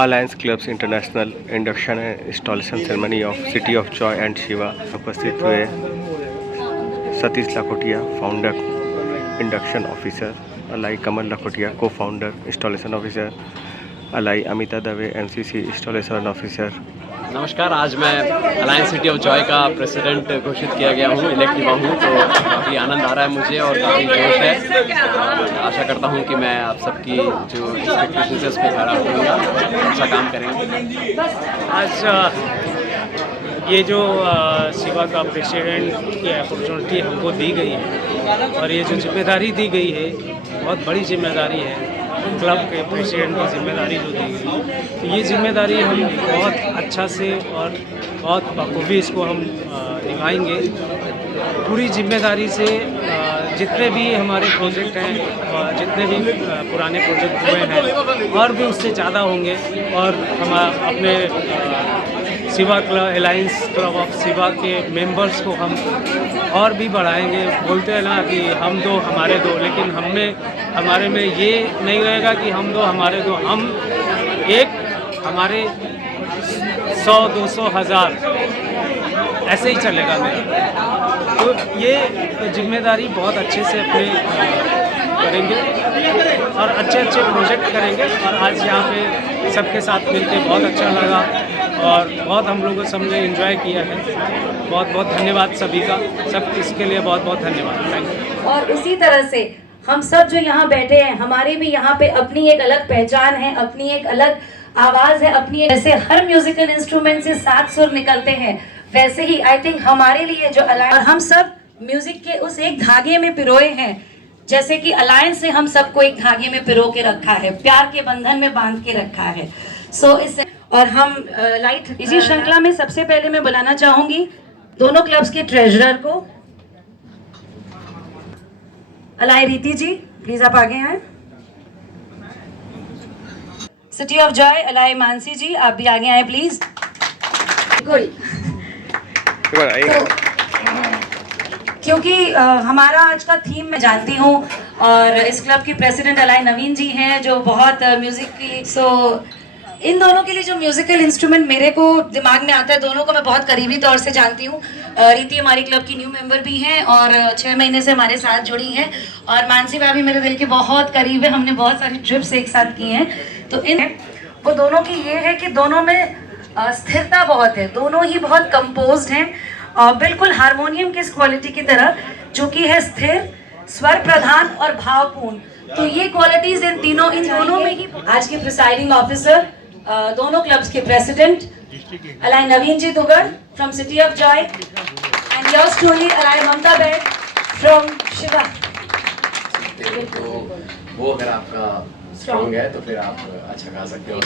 Alliance clubs international induction and installation ceremony of city of joy and Shiva उपस्थित हुए Satish Lakhotia founder induction officer, ally Kamal Lakhotia को founder installation officer, ally Amita Dave MCC installation officer. नमस्कार, आज मैं alliance city of joy का president घोषित किया गया हूँ, इलेक्ट हुआ हूँ, तो काफ़ी आनंद आ रहा है मुझे और काफ़ी जोश है। आशा करता हूँ कि मैं आप सबकी जो एक्सपेक्टेशन है उस पर खरा उतरूँगा, अच्छा काम करेंगे। आज ये जो शिवा का प्रेसिडेंट की अपॉर्चुनिटी हमको दी गई है और ये जो जिम्मेदारी दी गई है बहुत बड़ी जिम्मेदारी है, क्लब के प्रेसिडेंट की जिम्मेदारी जो दी गई, तो ये जिम्मेदारी हम बहुत अच्छा से और बहुत बखूबी इसको हम निभाएंगे। पूरी जिम्मेदारी से जितने भी हमारे प्रोजेक्ट हैं, जितने भी पुराने प्रोजेक्ट हुए हैं और भी उससे ज़्यादा होंगे और हम अपने Shiva club alliance club of Shiva के मेंबर्स को हम और भी बढ़ाएंगे। बोलते हैं ना कि हम दो हमारे दो, लेकिन हमारे में ये नहीं रहेगा कि हम दो हमारे दो, हम एक हमारे 100, 200, 1000 ऐसे ही चलेगा मेरा। तो ये जिम्मेदारी बहुत अच्छे से अपने करेंगे और अच्छे प्रोजेक्ट करेंगे। और आज यहाँ पे सबके साथ मिलके बहुत अच्छा लगा और बहुत हम लोगों से हमने एंजॉय किया है। बहुत बहुत धन्यवाद सभी का, सब इसके लिए बहुत बहुत धन्यवाद, थैंक यू। और इसी तरह से हम सब जो यहाँ बैठे हैं, हमारे भी यहाँ पे अपनी एक अलग पहचान है, अपनी एक अलग आवाज है, अपनी एक, जैसे हर म्यूजिकल इंस्ट्रूमेंट से 7 सुर निकलते हैं, वैसे ही आई थिंक हमारे लिए जो अलायंस, और हम सब म्यूजिक के उस एक धागे में पिरोए हैं, जैसे कि अलायंस ने हम सबको एक धागे में पिरो के रखा है, प्यार के बंधन में बांध के रखा है। सो इससे और हम लाइट इसी श्रृंखला में सबसे पहले मैं बुलाना चाहूंगी दोनों क्लब्स के ट्रेजरर को, अलाई रीति जी, प्लीज आप आगे आए। City of joy ally Mansi ji, आप भी आगे आए प्लीज। बिल्कुल, क्योंकि हमारा आज का थीम मैं जानती हूँ और इस क्लब की प्रेसिडेंट अलाई नवीन जी हैं जो बहुत म्यूजिक की, सो इन दोनों के लिए जो म्यूजिकल इंस्ट्रूमेंट मेरे को दिमाग में आता है, दोनों को मैं बहुत करीबी तौर से जानती हूँ। रीति हमारी क्लब की न्यू मेंबर भी हैं और 6 महीने से हमारे साथ जुड़ी हैं, और मानसी भाभी मेरे दिल के बहुत करीब है, हमने बहुत सारी ट्रिप्स एक साथ की हैं। तो इन वो दोनों की ये है कि दोनों में स्थिरता बहुत है, दोनों ही बहुत कंपोज्ड हैं, बिल्कुल हारमोनियम की इस क्वालिटी की तरह जो कि है स्थिर, स्वर प्रधान और भावपूर्ण। तो ये क्वालिटीज इन दोनों में ही। आज के प्रिसाइडिंग ऑफिसर दोनों क्लब्स के president ally Naveen ji Dugar from city of joy and yours truly ally Mamta Baig from Shiva. तो वो अगर आपका स्ट्रॉन्ग है तो फिर आप अच्छा गा सकते हो।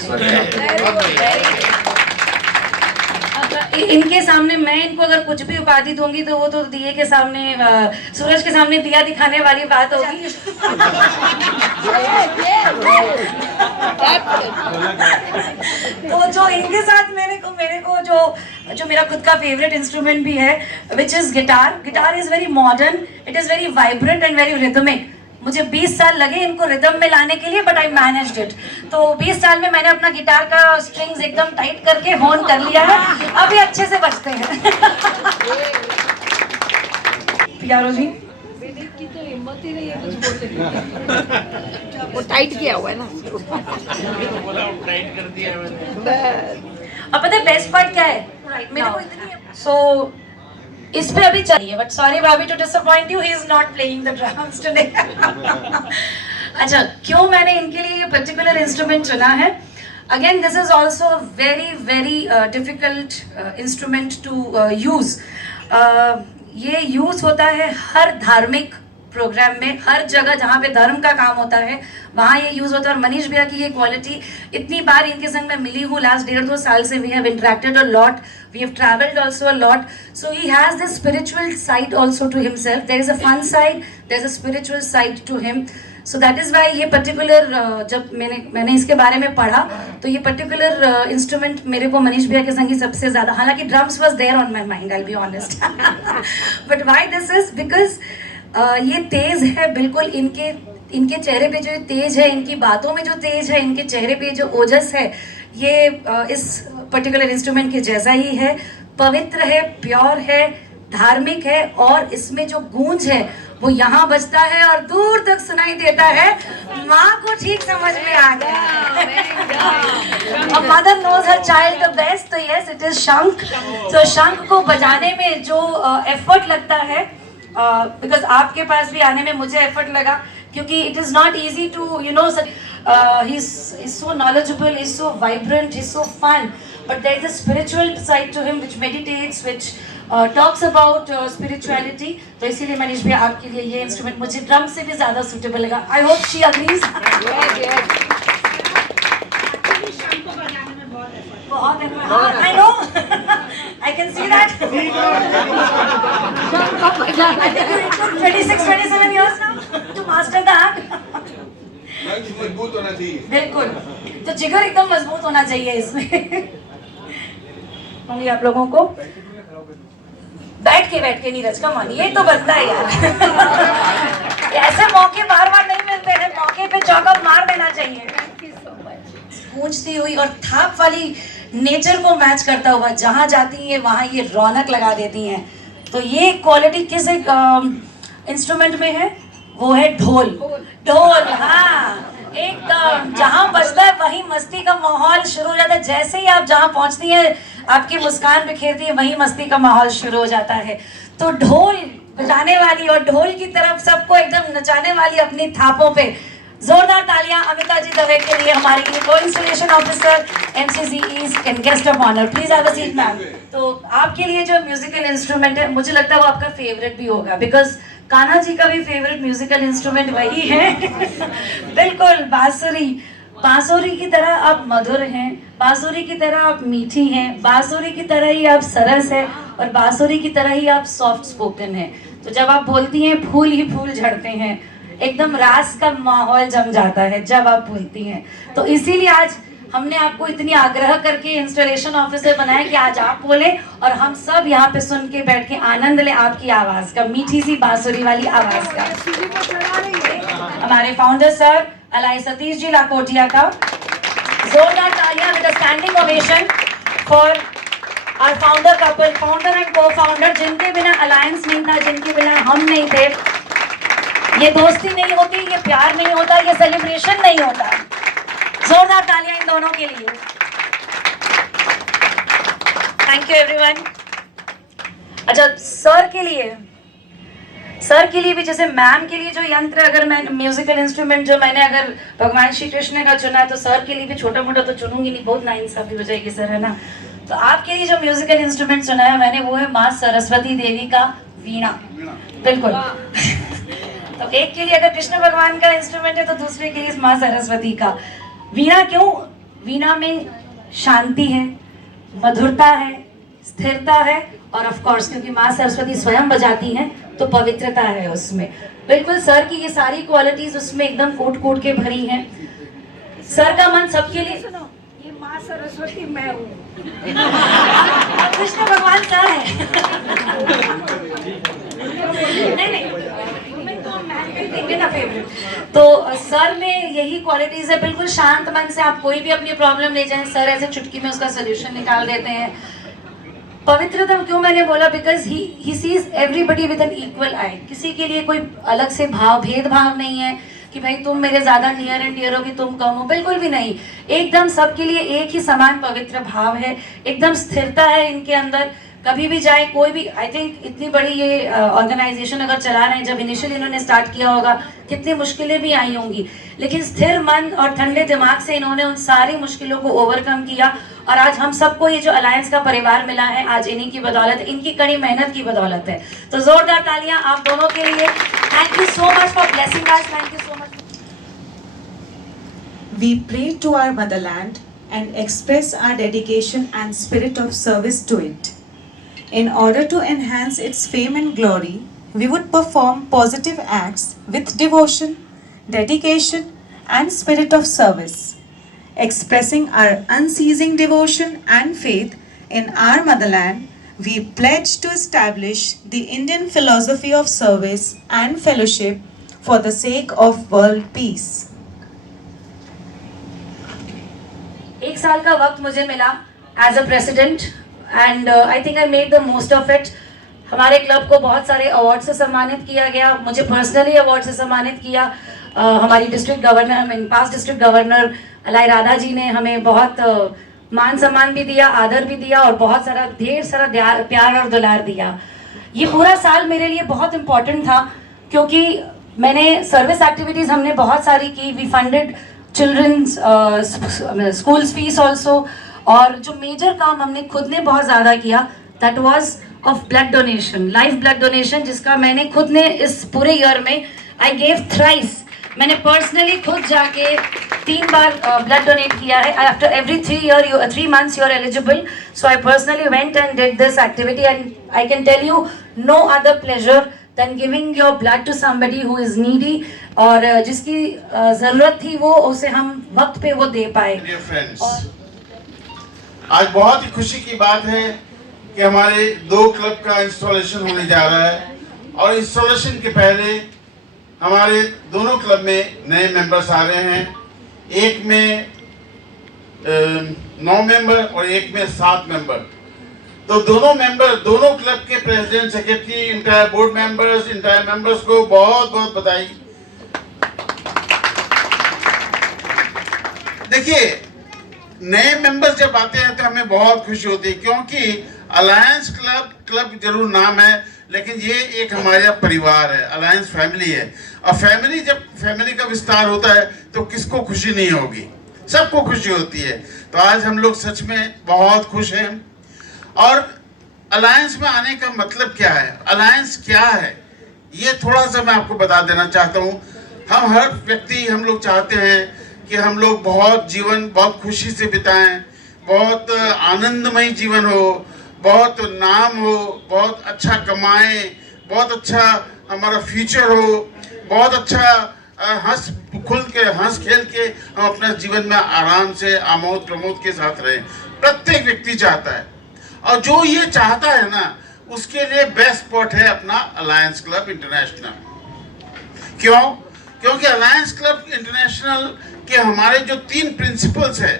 इनके सामने मैं इनको अगर कुछ भी उपाधि दूंगी तो वो तो दिए के सामने, सूरज के सामने दिया दिखाने वाली बात होगी। तो जो इनके साथ मेरे को जो मेरा खुद का फेवरेट इंस्ट्रूमेंट भी है, which is guitar. Guitar is very modern, it is very vibrant and very rhythmic. मुझे 20 साल लगे इनको रिदम में लाने के लिए, बट आई मैनेज्ड इट। तो 20 साल में मैंने अपना गिटार का स्ट्रिंग्स एकदम टाइट करके होन कर लिया है, अभी अच्छे से बजते हैं। प्यारो जी, की तो हिम्मत ही नहीं है कुछ बोलने। वो टाइट किया हुआ है ना, टाइट कर दिया अब पता है बेस्ट पार्ट क्या है मेरे को इतनी, इस पे अभी चाहिए, बट सॉरी भाभी to disappoint you, he is not playing the drums today. अच्छा, क्यों मैंने इनके लिए ये पर्टिकुलर इंस्ट्रूमेंट चुना है? Again this is also very very difficult instrument to use. ये यूज होता है हर धार्मिक प्रोग्राम में, हर जगह जहाँ पे धर्म का काम होता है वहाँ ये यूज होता है। और मनीष भैया की ये क्वालिटी, इतनी बार इनके संग मैं मिली हूँ लास्ट 1.5-2 साल से, we have interacted a lot, we have travelled also a lot, so he has this spiritual side also to himself, there is a fun side, there is a spiritual side to him. So that is why ये particular, जब मैंने इसके बारे में पढ़ा तो ये particular instrument मेरे को मनीष भैया के संग ही सबसे ज्यादा, हालांकि drums was there on my mind, I will be honest, but why this is because ये तेज है बिल्कुल, इनके चेहरे पे जो तेज है, इनकी बातों में जो तेज है, इनके चेहरे पे जो ओजस है, ये इस पर्टिकुलर इंस्ट्रूमेंट के जैसा ही है, पवित्र है, प्योर है, धार्मिक है और इसमें जो गूंज है वो यहाँ बजता है और दूर तक सुनाई देता है। माँ को ठीक समझ में आ गया। Mother knows her child the best, तो यस इट इज शंख। तो शंख को बजाने में जो एफर्ट लगता है, बिकॉज आपके पास भी आने में मुझे एफर्ट लगा, क्योंकि it is not easy to you know, he is so knowledgeable, he is so vibrant, he is so fun, but there is a spiritual side to him which meditates, which talks about spirituality. तो इसीलिए मनीष भैया आपके लिए ये instrument मुझे drum से भी ज्यादा सूटेबल लगा। I hope she agrees. बहुत I know, I can see that. 26-27 years now to master that. मजबूत होना चाहिए। बिल्कुल, तो जिगर एकदम मजबूत होना चाहिए इसमें। होंगे आप लोगों को बैठ के नीरज का मान, ये तो बनता है यार। ऐसे मौके बार बार नहीं मिलते हैं, मौके पे चौका मार देना चाहिए। गूंजती हुई और थाप वाली नेचर को मैच करता हुआ जहां जाती है वहां ये रौनक लगा देती हैं। तो ये क्वालिटी किस एक इंस्ट्रूमेंट में है, वो है ढोल। ढोल, हाँ, एकदम जहां बजता है वहीं मस्ती का माहौल शुरू हो जाता है। जैसे ही आप जहां पहुंचती हैं आपकी मुस्कान बिखेरती है, वहीं मस्ती का माहौल शुरू हो जाता है। तो ढोल बजाने वाली और ढोल की तरफ सबको एकदम नचाने वाली अपनी थापों पे जोरदार तालियां अमिता जी दवे के लिए, हमारी को installation officer MCC east and guest of honour. Please have a seat ma'am. तो आपके लिए जो म्यूजिकल इंस्ट्रूमेंट है, मुझे लगता है वो आपका फेवरेट भी होगा, बिकॉज कान्हा जी का भी फेवरेट म्यूजिकल इंस्ट्रूमेंट वही है। बिल्कुल, बांसुरी। बांसुरी की तरह आप मधुर हैं, बांसुरी की तरह आप मीठी हैं, बांसुरी की तरह ही आप सरस हैं और बांसुरी की तरह ही आप सॉफ्ट स्पोकन हैं। तो जब आप बोलती हैं फूल ही फूल झड़ते हैं, एकदम रास का माहौल जम जाता है जब आप बोलती हैं। तो इसीलिए आज हमने आपको इतनी आग्रह करके इंस्टॉलेशन ऑफिसर बनाया कि आज आप बोले और हम सब यहाँ पे सुन के बैठ के आनंद लें आपकी आवाज का, मीठी सी बांसुरी वाली आवाज का। हमारे founder sir ally Satish ji Lakotia का जोरदार तालियां with a standing ovation for our founder couple, founder and cofounder, जिनके बिना अलायंस नहीं था, जिनके बिना हम नहीं थे, ये दोस्ती नहीं होती, ये प्यार नहीं होता, ये सेलिब्रेशन नहीं होता। जोरदार तालियां इन दोनों के लिए। Thank you everyone. अच्छा, सर के लिए भी, जैसे मैम के लिए जो यंत्र, अगर मैं म्यूजिकल इंस्ट्रूमेंट जो मैंने अगर भगवान श्री कृष्ण का चुना है, तो सर के लिए भी छोटा मोटा तो चुनूंगी नहीं, बहुत नाइंसाफी हो जाएगी सर, है ना। तो आपके लिए जो म्यूजिकल इंस्ट्रूमेंट चुना है मैंने, वो है माँ सरस्वती देवी का वीणा। बिल्कुल। तो एक के लिए अगर कृष्ण भगवान का इंस्ट्रूमेंट है तो दूसरे के लिए माँ सरस्वती का वीणा। क्यों? वीणा में शांति है, मधुरता है, स्थिरता है और ऑफ कोर्स क्योंकि माँ सरस्वती स्वयं बजाती हैं तो पवित्रता है उसमें। बिल्कुल, सर की ये सारी क्वालिटीज उसमें एकदम कूट कूट के भरी हैं। सर का मन सबके लिए। ये माँ सरस्वती मैं हूँ। कृष्ण भगवान सर है। नहीं, देंगे ना फेवरेट। तो सर में यही क्वालिटीज है, बिल्कुल शांत मन से आप कोई भी अपनी प्रॉब्लम ले जाएं, सर ऐसे चुटकी में उसका सोल्यूशन निकाल देते हैं। पवित्रता क्यों मैंने बोला, because he sees everybody with an equal eye. किसी के लिए कोई अलग से भेदभाव नहीं है कि भाई तुम मेरे ज्यादा नियर एंड डियर हो कि तुम कम हो, बिल्कुल भी नहीं। एकदम सबके लिए एक ही समान पवित्र भाव है, एकदम स्थिरता है इनके अंदर। कभी भी जाए कोई भी, आई थिंक इतनी बड़ी ये ऑर्गेनाइजेशन अगर चला रहे हैं, जब इनिशियली इन्होंने स्टार्ट किया होगा कितनी मुश्किलें भी आई होंगी, लेकिन स्थिर मन और ठंडे दिमाग से इन्होंने उन सारी मुश्किलों को ओवरकम किया और आज हम सबको ये जो अलायंस का परिवार मिला है, आज इन्हीं की बदौलत, इनकी कड़ी मेहनत की बदौलत है। तो जोरदार तालियां आप दोनों के लिए। Thank you so much for blessing us. Thank you so much. We pray to our motherland and express our dedication and spirit of service to it. In order to enhance its fame and glory, we would perform positive acts with devotion, dedication, and spirit of service. Expressing our unceasing devotion and faith in our motherland, we pledge to establish the Indian philosophy of service and fellowship for the sake of world peace. एक 1 साल का वक्त मुझे मिला as a president and I think I made the most of it. हमारे club को बहुत सारे अवार्ड से सम्मानित किया गया, मुझे पर्सनली अवार्ड से सम्मानित किया। हमारी डिस्ट्रिक्ट गवर्नर, पास डिस्ट्रिक्ट गवर्नर अलाई राधा जी ने हमें बहुत मान सम्मान भी दिया, आदर भी दिया और बहुत सारा ढेर सारा प्यार और दुलार दिया। ये पूरा साल मेरे लिए बहुत इम्पोर्टेंट था क्योंकि मैंने सर्विस एक्टिविटीज़ हमने बहुत सारी की। We funded children's schools fees also, और जो मेजर काम हमने खुद ने बहुत ज़्यादा किया that was of blood donation, live blood donation, जिसका मैंने खुद ने इस पूरे ईयर में आई गेव थ्राइस, मैंने पर्सनली खुद जाके 3 बार ब्लड डोनेट किया है। After every 3 months you are eligible, so I personally went and did this activity and I can tell you no other pleasure than giving your blood to somebody who is needy और जिसकी ज़रूरत थी वो उसे हम वक्त पे वो दे पाए। Dear friends, आज बहुत ही खुशी की बात है कि हमारे 2 क्लब का इंस्टॉलेशन होने जा रहा है और इंस्टॉलेशन के पहले हमारे दोनों क्लब में नए मेंबर्स आ रहे हैं। एक में 9 मेंबर और एक में 7 मेंबर। तो दोनों क्लब के president, secretary, entire board members, entire members को बहुत बहुत बधाई। देखिए, नए मेंबर्स जब आते हैं तो हमें बहुत खुशी होती है क्योंकि अलायंस क्लब जरूर नाम है लेकिन ये एक हमारा परिवार है, अलायंस फैमिली है। और जब फैमिली का विस्तार होता है तो किसको खुशी नहीं होगी, सबको खुशी होती है। तो आज हम लोग सच में बहुत खुश हैं। और अलायंस में आने का मतलब क्या है, अलायंस क्या है, ये थोड़ा सा मैं आपको बता देना चाहता हूँ। हर व्यक्ति, हम लोग चाहते हैं कि हम लोग जीवन बहुत खुशी से बिताएं, बहुत आनंदमय जीवन हो, बहुत नाम हो, बहुत अच्छा कमाएं, बहुत अच्छा हमारा फ्यूचर हो, बहुत अच्छा हंस खेल के हम अपने जीवन में आराम से आमोद प्रमोद के साथ रहें। प्रत्येक व्यक्ति चाहता है और जो ये चाहता है ना उसके लिए बेस्ट स्पॉट है अपना अलायंस क्लब इंटरनेशनल। क्यों? क्योंकि अलायंस क्लब इंटरनेशनल के हमारे जो 3 प्रिंसिपल्स है,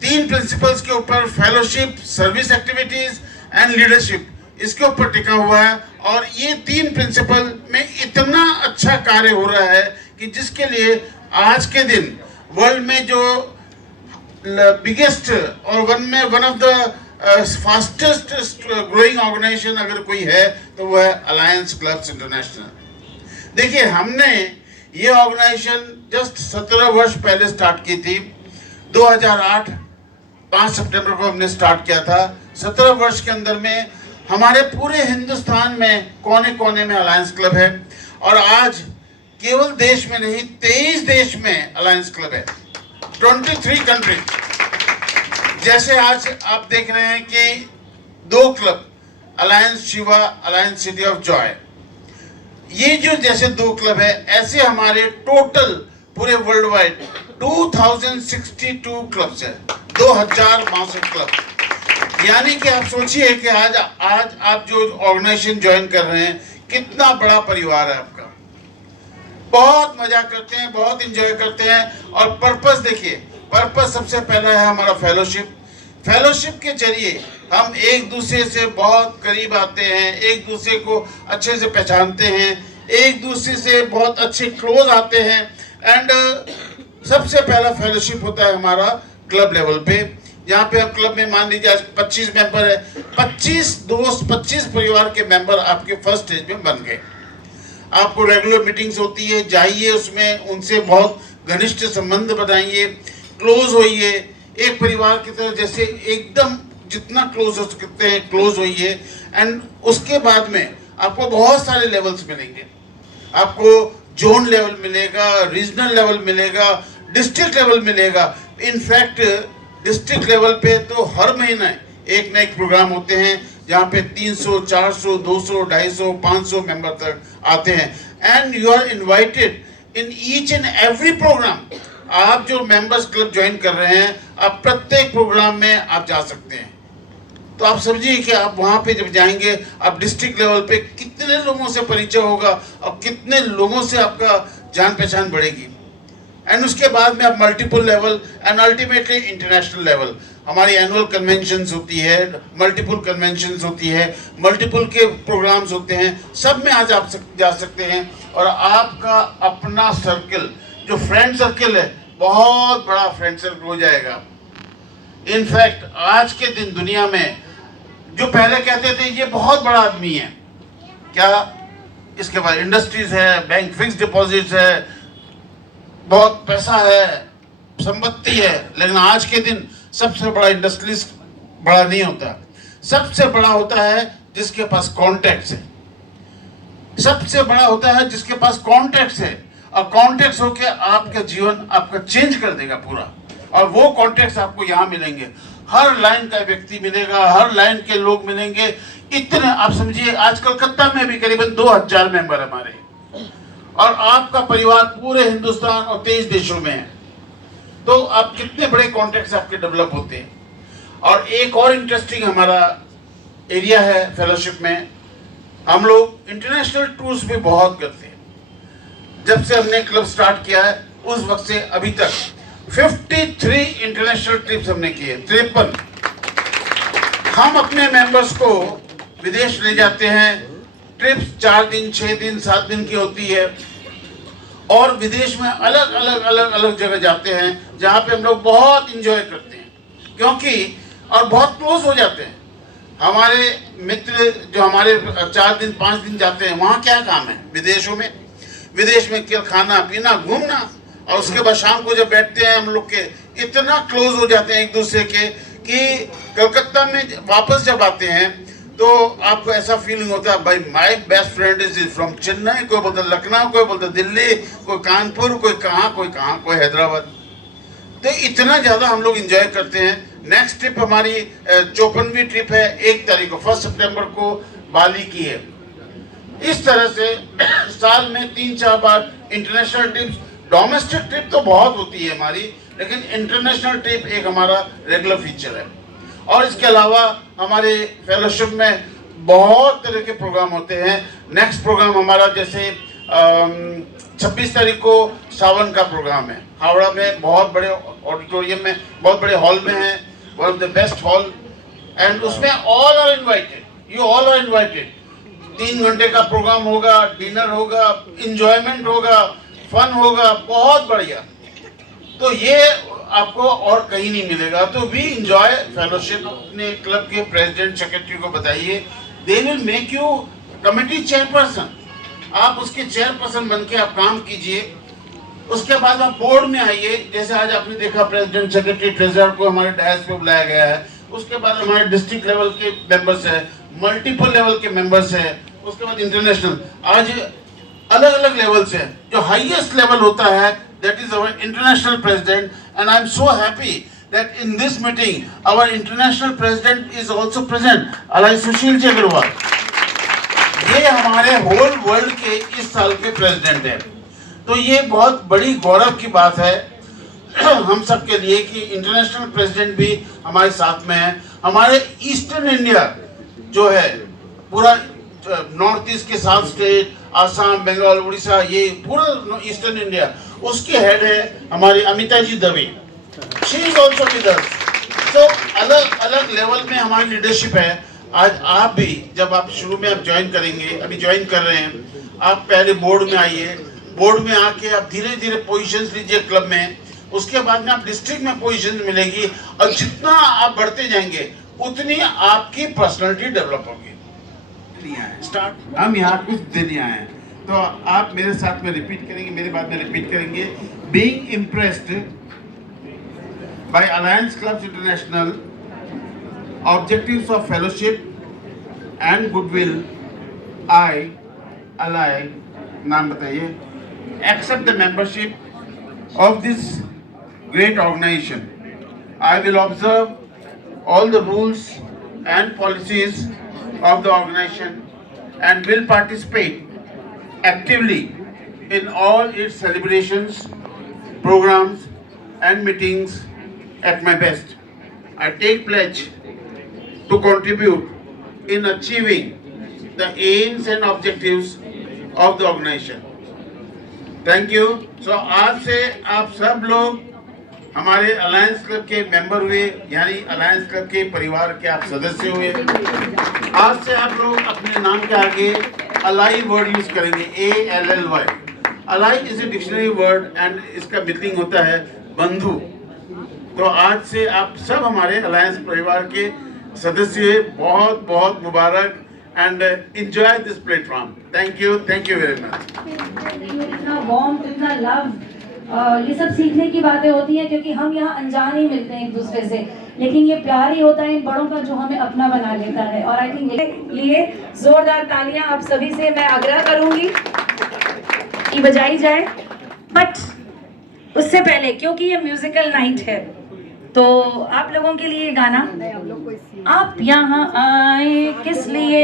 3 प्रिंसिपल्स के ऊपर fellowship, service activities and leadership, इसके ऊपर टिका हुआ है। और ये 3 प्रिंसिपल में इतना अच्छा कार्य हो रहा है कि जिसके लिए आज के दिन वर्ल्ड में जो बिगेस्ट और one of the fastest growing organisation अगर कोई है तो वह है अलायंस क्लब्स इंटरनेशनल। देखिए, हमने ये ऑर्गेनाइजेशन जस्ट 17 वर्ष पहले स्टार्ट की थी। 2008 5 सितंबर को हमने स्टार्ट किया था। 17 वर्ष के अंदर में हमारे पूरे हिंदुस्तान में कोने कोने में अलायंस क्लब है और आज केवल देश में नहीं 23 देश में अलायंस क्लब है, 23 कंट्रीज। जैसे आज आप देख रहे हैं कि 2 club, alliance Shiva, alliance city of Joy, ये जो जैसे 2 क्लब है, ऐसे हमारे टोटल पूरे वर्ल्ड वाइड 2062 क्लब्स है, 2062 क्लब। यानी कि आप सोचिए कि आज आप जो ऑर्गेनाइजेशन ज्वाइन कर रहे हैं, कितना बड़ा परिवार है आपका। बहुत मजा करते हैं, बहुत एंजॉय करते हैं। और पर्पस देखिए, पर्पस सबसे पहला है हमारा फेलोशिप के जरिए हम एक दूसरे से बहुत करीब आते हैं, एक दूसरे को अच्छे से पहचानते हैं, एक दूसरे से बहुत अच्छे क्लोज आते हैं। एंड सबसे पहला फेलोशिप होता है हमारा क्लब लेवल पे, जहाँ पे हम क्लब में मान लीजिए आज 25 मेंबर है, 25 दोस्त, 25 परिवार के मेंबर आपके फर्स्ट स्टेज में बन गए। आपको रेगुलर मीटिंग्स होती है, जाइए उसमें, उनसे बहुत घनिष्ठ संबंध बनाइए, क्लोज होइए, एक परिवार की तरह जैसे एकदम जितना क्लोज हो सकते हैं क्लोज होइए। एंड उसके बाद में आपको बहुत सारे लेवल्स मिलेंगे, आपको जोन लेवल मिलेगा, रीजनल लेवल मिलेगा, डिस्ट्रिक्ट लेवल मिलेगा। इनफैक्ट डिस्ट्रिक्ट लेवल पे तो हर महीने एक न एक प्रोग्राम होते हैं जहाँ पे 300, 400, 200, 250, 500 मेंबर तक आते हैं। And you are invited in each and every programme. आप जो मेंबर्स क्लब ज्वाइन कर रहे हैं, आप प्रत्येक प्रोग्राम में आप जा सकते हैं। तो आप समझिए कि आप वहाँ पे जब जाएंगे, आप डिस्ट्रिक्ट लेवल पे कितने लोगों से परिचय होगा और कितने लोगों से आपका जान पहचान बढ़ेगी। एंड उसके बाद में आप multiple level and ultimately international level. हमारी एनुअल कन्वेंशंस होती है, मल्टीपल कन्वेंशंस होती है, मल्टीपल के प्रोग्राम्स होते हैं, सब में आज आप जा सकते हैं और आपका अपना सर्कल जो फ्रेंड सर्कल है बहुत बड़ा फ्रेंड सर्कल हो जाएगा। इनफैक्ट आज के दिन दुनिया में जो पहले कहते थे ये बहुत बड़ा आदमी है, क्या इसके बाद इंडस्ट्रीज है, बैंक फिक्स डिपॉजिट्स है, बहुत पैसा है, संपत्ति है, लेकिन आज के दिन सबसे बड़ा इंडस्ट्रीज बड़ा नहीं होता। सबसे बड़ा होता है जिसके पास कॉन्टैक्ट्स है, सबसे बड़ा होता है जिसके पास कॉन्टैक्ट्स है, और कॉन्टैक्ट्स होके आपका जीवन आपका चेंज कर देगा पूरा। और वो कॉन्टैक्ट्स आपको यहाँ मिलेंगे, हर लाइन का व्यक्ति मिलेगा, हर लाइन के लोग मिलेंगे। इतने आप समझिए आज कलकत्ता में भी करीबन 2000 मेंबर हमारे, और आपका परिवार पूरे हिंदुस्तान और 23 देशों में है, तो आप कितने बड़े कॉन्टैक्ट्स आपके डेवलप होते हैं। और एक और इंटरेस्टिंग हमारा एरिया है फेलोशिप में, हम लोग इंटरनेशनल टूर्स भी बहुत करते हैं। जब से हमने क्लब स्टार्ट किया है उस वक्त से अभी तक 53 इंटरनेशनल ट्रिप्स हमने किए, 53। हम अपने मेंबर्स को विदेश ले जाते हैं, ट्रिप्स 4 दिन 6 दिन 7 दिन की होती है, और विदेश में अलग अलग जगह जाते हैं जहाँ पे हम लोग बहुत इंजॉय करते हैं, क्योंकि और बहुत क्लोज हो जाते हैं। हमारे मित्र जो हमारे 4 दिन 5 दिन जाते हैं, वहाँ क्या काम है विदेशों में? विदेश में क्या खाना पीना घूमना, और उसके बाद शाम को जब बैठते हैं हम लोग के इतना क्लोज हो जाते हैं एक दूसरे के कि कलकत्ता में वापस जब आते हैं तो आपको ऐसा फीलिंग होता है भाई my best friend is from Chennai, कोई बोलता लखनऊ, कोई बोलता दिल्ली, कोई कानपुर, कोई कहाँ कोई हैदराबाद। तो इतना ज़्यादा हम लोग इंजॉय करते हैं। नेक्स्ट ट्रिप हमारी 54वीं ट्रिप है, 1 तारीख को 1 सितंबर को बाली की है। इस तरह से साल में 3-4 बार इंटरनेशनल ट्रिप्स, डोमेस्टिक ट्रिप तो बहुत होती है हमारी, लेकिन इंटरनेशनल ट्रिप एक हमारा रेगुलर फीचर है। और इसके अलावा हमारे फेलोशिप में बहुत तरह के प्रोग्राम होते हैं। नेक्स्ट प्रोग्राम हमारा जैसे 26 तारीख को सावन का प्रोग्राम है, हावड़ा में बहुत बड़े ऑडिटोरियम में, बहुत बड़े हॉल में है, one of the best hall, and उसमें all are invited, you all are invited. 3 घंटे का प्रोग्राम होगा, डिनर होगा, इंजॉयमेंट होगा, फन होगा, बहुत बढ़िया। तो ये आपको और कहीं नहीं मिलेगा। तो वी इंजॉय फेलोशिप। अपने क्लब के प्रेसिडेंट सेक्रेटरी को बताइए, they will make you committee chairperson, आप उसके चेयरपर्सन बन के आप काम कीजिए। उसके बाद आप बोर्ड में आइए, जैसे आज आपने देखा प्रेसिडेंट सेक्रेटरी ट्रेजरर को हमारे डायस पे बुलाया गया है। उसके बाद हमारे डिस्ट्रिक्ट लेवल के मेंबर्स है, मल्टीपल लेवल के मेंबर्स है, उसके बाद इंटरनेशनल, आज अलग अलग लेवल से जो हाईएस्ट लेवल होता है that is our international president, and I am so happy that in this meeting our international president is also present, Alai Sushil ji Agarwal। ये हमारे होल वर्ल्ड के इस साल के प्रेसिडेंट है। तो ये बहुत बड़ी गौरव की बात है हम सब के लिए कि इंटरनेशनल प्रेसिडेंट भी हमारे साथ में है। हमारे ईस्टर्न इंडिया जो है, पूरा नॉर्थ ईस्ट के 7 स्टेट, आसाम, बंगाल, उड़ीसा, ये पूरा ईस्टर्न इंडिया, उसके हेड है हमारी Amita ji Dave, she is also with us. तो अलग अलग लेवल में हमारी लीडरशिप है। आज आप भी जब आप शुरू में आप ज्वाइन करेंगे, अभी ज्वाइन कर रहे हैं, आप पहले बोर्ड में आइए, बोर्ड में आके आप धीरे धीरे पोजीशंस लीजिए क्लब में, उसके बाद में आप डिस्ट्रिक्ट में पोजीशन मिलेगी, और जितना आप बढ़ते जाएंगे उतनी आपकी पर्सनालिटी डेवलप होगी। स्टार्ट हम यहाँ कुछ दिन आए हैं, तो आप मेरे साथ में रिपीट करेंगे, मेरे बाद में रिपीट करेंगे। Being impressed by alliance clubs international objectives of fellowship and goodwill, I ally, नाम बताइए, accept the membership of this great organization. I will observe all the rules and policies of the organization and will participate actively in all its celebrations, programs and meetings at my best. I take pledge to contribute in achieving the aims and objectives of the organization. Thank you. So आज से आप सब लोग हमारे alliance club के member हुए, यानी alliance club के परिवार के आप सदस्य हुए। आज से आप लोग अपने नाम के आगे अलाई वर्ड यूज करेंगे, ALLY। Ally is a dictionary word and इसका मीनिंग होता है बंधु। तो आज से आप सब हमारे अलायंस परिवार के सदस्य हुए, बहुत बहुत मुबारक and enjoy this platform. Thank you very much. इतना वार्म, इतना लव, ये सब सीखने की बातें होती हैं, क्योंकि हम यहाँ अनजान ही मिलते हैं एक दूसरे से, लेकिन ये प्यार ही होता है इन बड़ों का जो हमें अपना बना लेता है। और आई थिंक लिए जोरदार तालियां आप सभी से मैं आग्रह करूंगी कि बजाई जाए। बट उससे पहले, क्योंकि ये म्यूजिकल नाइट है, तो आप लोगों के लिए गाना, आप यहाँ आए किस लिए,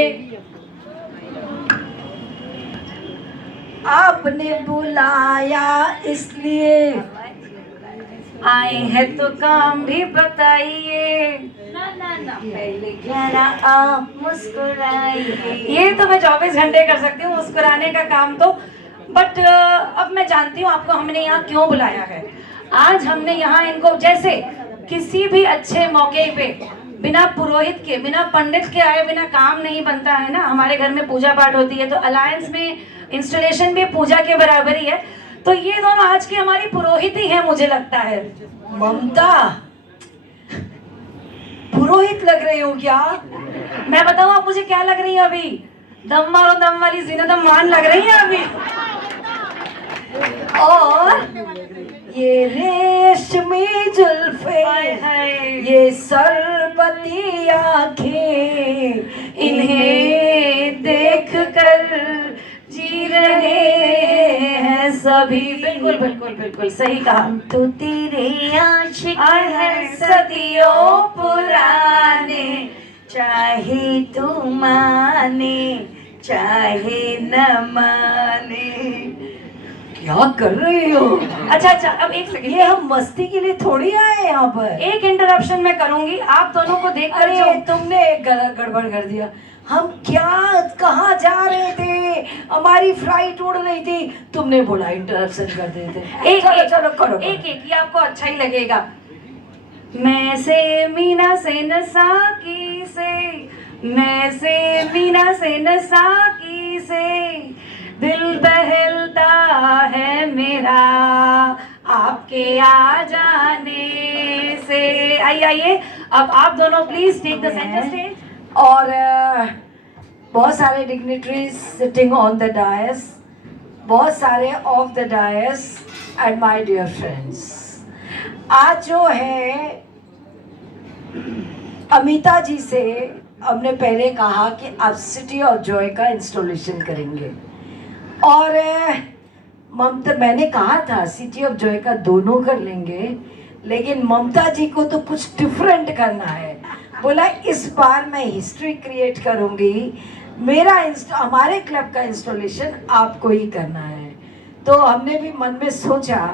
आपने बुलाया इसलिए, आए हैं तो काम भी बताइए, पहले जरा आप मुस्कुराइए। ये तो मैं 24 घंटे कर सकती हूँ मुस्कुराने का काम तो। बट अब मैं जानती हूँ आपको हमने यहाँ क्यों बुलाया है। आज हमने यहाँ इनको, जैसे किसी भी अच्छे मौके पे बिना पुरोहित के, बिना पंडित के आए बिना काम नहीं बनता है ना। हमारे घर में पूजा पाठ होती है, तो अलायंस में इंस्टॉलेशन भी पूजा के बराबर ही है। तो ये दोनों आज की हमारी पुरोहित ही है, मुझे लगता है। ममता, पुरोहित लग रही हूँ क्या? मैं बताऊँ आप मुझे क्या लग रही है अभी? दम मारो दम वाली ज़ीनत मान लग रही है अभी। और ये रेशमी जुल्फे, ये सरबती आंखें, इन्हें देख कर जी रहे हैं सभी। बिल्कुल बिल्कुल बिल्कुल सही कहा। तो तेरे आशिक हैं सदियों पुराने, चाहे तू माने चाहे न माने। क्या कर रही हो? अच्छा, अब एक सेकंड, ये हम मस्ती के लिए थोड़ी आए यहाँ पर। एक इंटरप्शन मैं करूंगी, आप दोनों को देख कर। अरे तुमने गड़बड़ कर दिया। हम कहाँ जा रहे थे? हमारी फ्लाइट उड़ रही थी, तुमने बोला इंटरप्शन कर देते। चलो करो। एक ये आपको अच्छा ही लगेगा। मैं से मीना से नसाकी से, मैं से मीना से नसाकी से, दिल बहलता है मेरा आपके आ जाने से। आइए अब आप दोनों please take the centre stage. और बहुत सारे dignitaries sitting on the dais, बहुत सारे of the dais and my dear friends, आज जो है अमिता जी से हमने पहले कहा कि आप सिटी ऑफ जॉय का इंस्टॉलेशन करेंगे। और ममता, मैंने कहा था सिटी ऑफ जॉय का दोनों कर लेंगे, लेकिन ममता जी को तो कुछ डिफरेंट करना है। बोला इस बार मैं हिस्ट्री क्रिएट करूंगी, हमारे क्लब का इंस्टॉलेशन आपको ही करना है। तो हमने भी मन में सोचा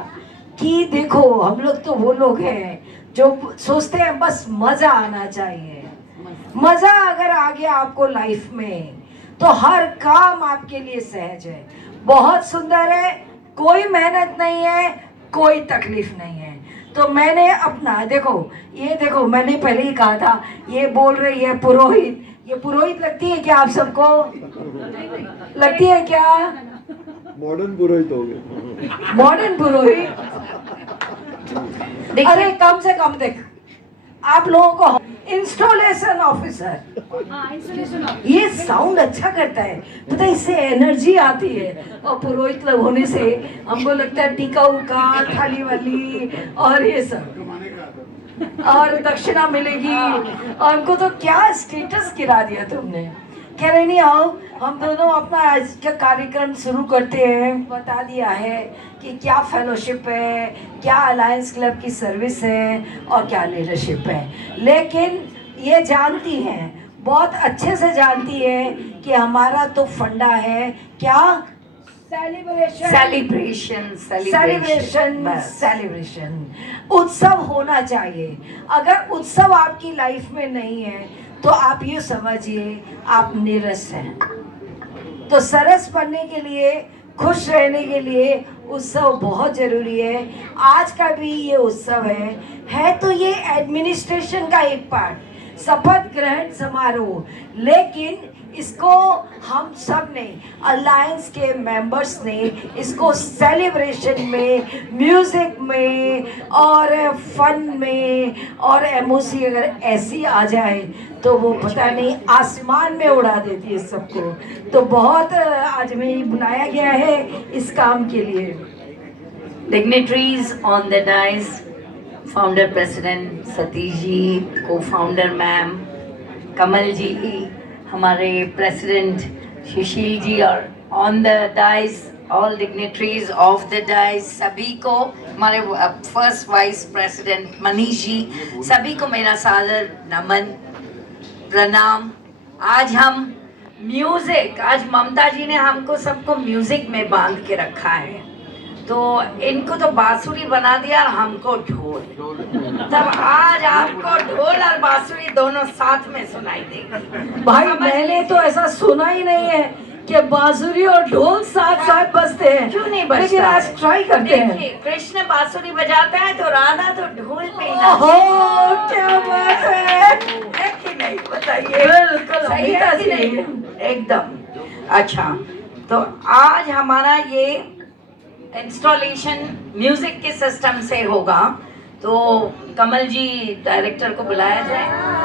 कि देखो हम लोग तो वो लोग हैं जो सोचते हैं बस मजा आना चाहिए। मजा अगर आ गया आपको लाइफ में तो हर काम आपके लिए सहज है, बहुत सुंदर है, कोई मेहनत नहीं है, कोई तकलीफ नहीं है। तो मैंने अपना देखो मैंने पहले ही कहा था, ये बोल रही है पुरोहित, ये पुरोहित लगती है क्या आप सबको? लगती है क्या? मॉडर्न पुरोहित हो गए। मॉडर्न पुरोहित? अरे कम से कम देख, आप लोगों को इंस्टॉलेशन ऑफिसर, ये साउंड अच्छा करता है, पता है इससे एनर्जी आती है। और पुरोहित लोग होने से हमको लगता है टीका उका, थाली वाली और ये सब, और दक्षिणा मिलेगी। और हमको तो क्या स्टेटस गिरा दिया तुमने। कह रहे नहीं आओ, हम दोनों अपना आज का कार्यक्रम शुरू करते हैं। बता दिया है कि क्या फेलोशिप है, क्या अलायंस क्लब की सर्विस है और क्या लीडरशिप है। लेकिन ये जानती हैं, बहुत अच्छे से जानती है कि हमारा तो फंडा है क्या? सेलिब्रेशन। उत्सव होना चाहिए। अगर उत्सव आपकी लाइफ में नहीं है तो आप ये समझिए आप नीरस हैं। तो सरस बनने के लिए खुश रहने के लिए उत्सव बहुत जरूरी है। आज का भी ये उत्सव है तो ये एडमिनिस्ट्रेशन का एक पार्ट, शपथ ग्रहण समारोह, लेकिन इसको हम सब ने, अलायंस के मेंबर्स ने इसको सेलिब्रेशन में, म्यूजिक में और फन में, और एमओसी अगर ऐसी आ जाए तो वो पता नहीं आसमान में उड़ा देती है सबको। तो बहुत आज में बुलाया गया है इस काम के लिए। Dignitaries on the dais, founder president Satish ji, co-founder ma'am, Kamal ji, हमारे प्रेसिडेंट सुशील जी, और on the dais all dignitaries of the dais, सभी को, हमारे first vice president Manish ji, सभी को मेरा सादर नमन प्रणाम। आज हम म्यूजिक, आज ममता जी ने हमको सबको म्यूजिक में बांध के रखा है, तो इनको तो बांसुरी बना दिया और हमको ढोल। तब आज आपको ढोल और बांसुरी दोनों साथ में सुनाई देगी। भाई मैंने तो ऐसा सुना ही नहीं है कि बांसुरी और ढोल साथ साथ बजते हैं। क्यों नहीं बजता? लेकिन आज ट्राई करते हैं। देखिए, कृष्ण बांसुरी बजाता है तो राधा तो ढोल पे ही ओहो, क्या बात है कि नहीं? बताइए। बिल्कुल सही है कि नहीं? एकदम। अच्छा, तो आज हमारा ये इंस्टॉलेशन म्यूजिक के सिस्टम से होगा, तो कमल जी डायरेक्टर को बुलाया जाए।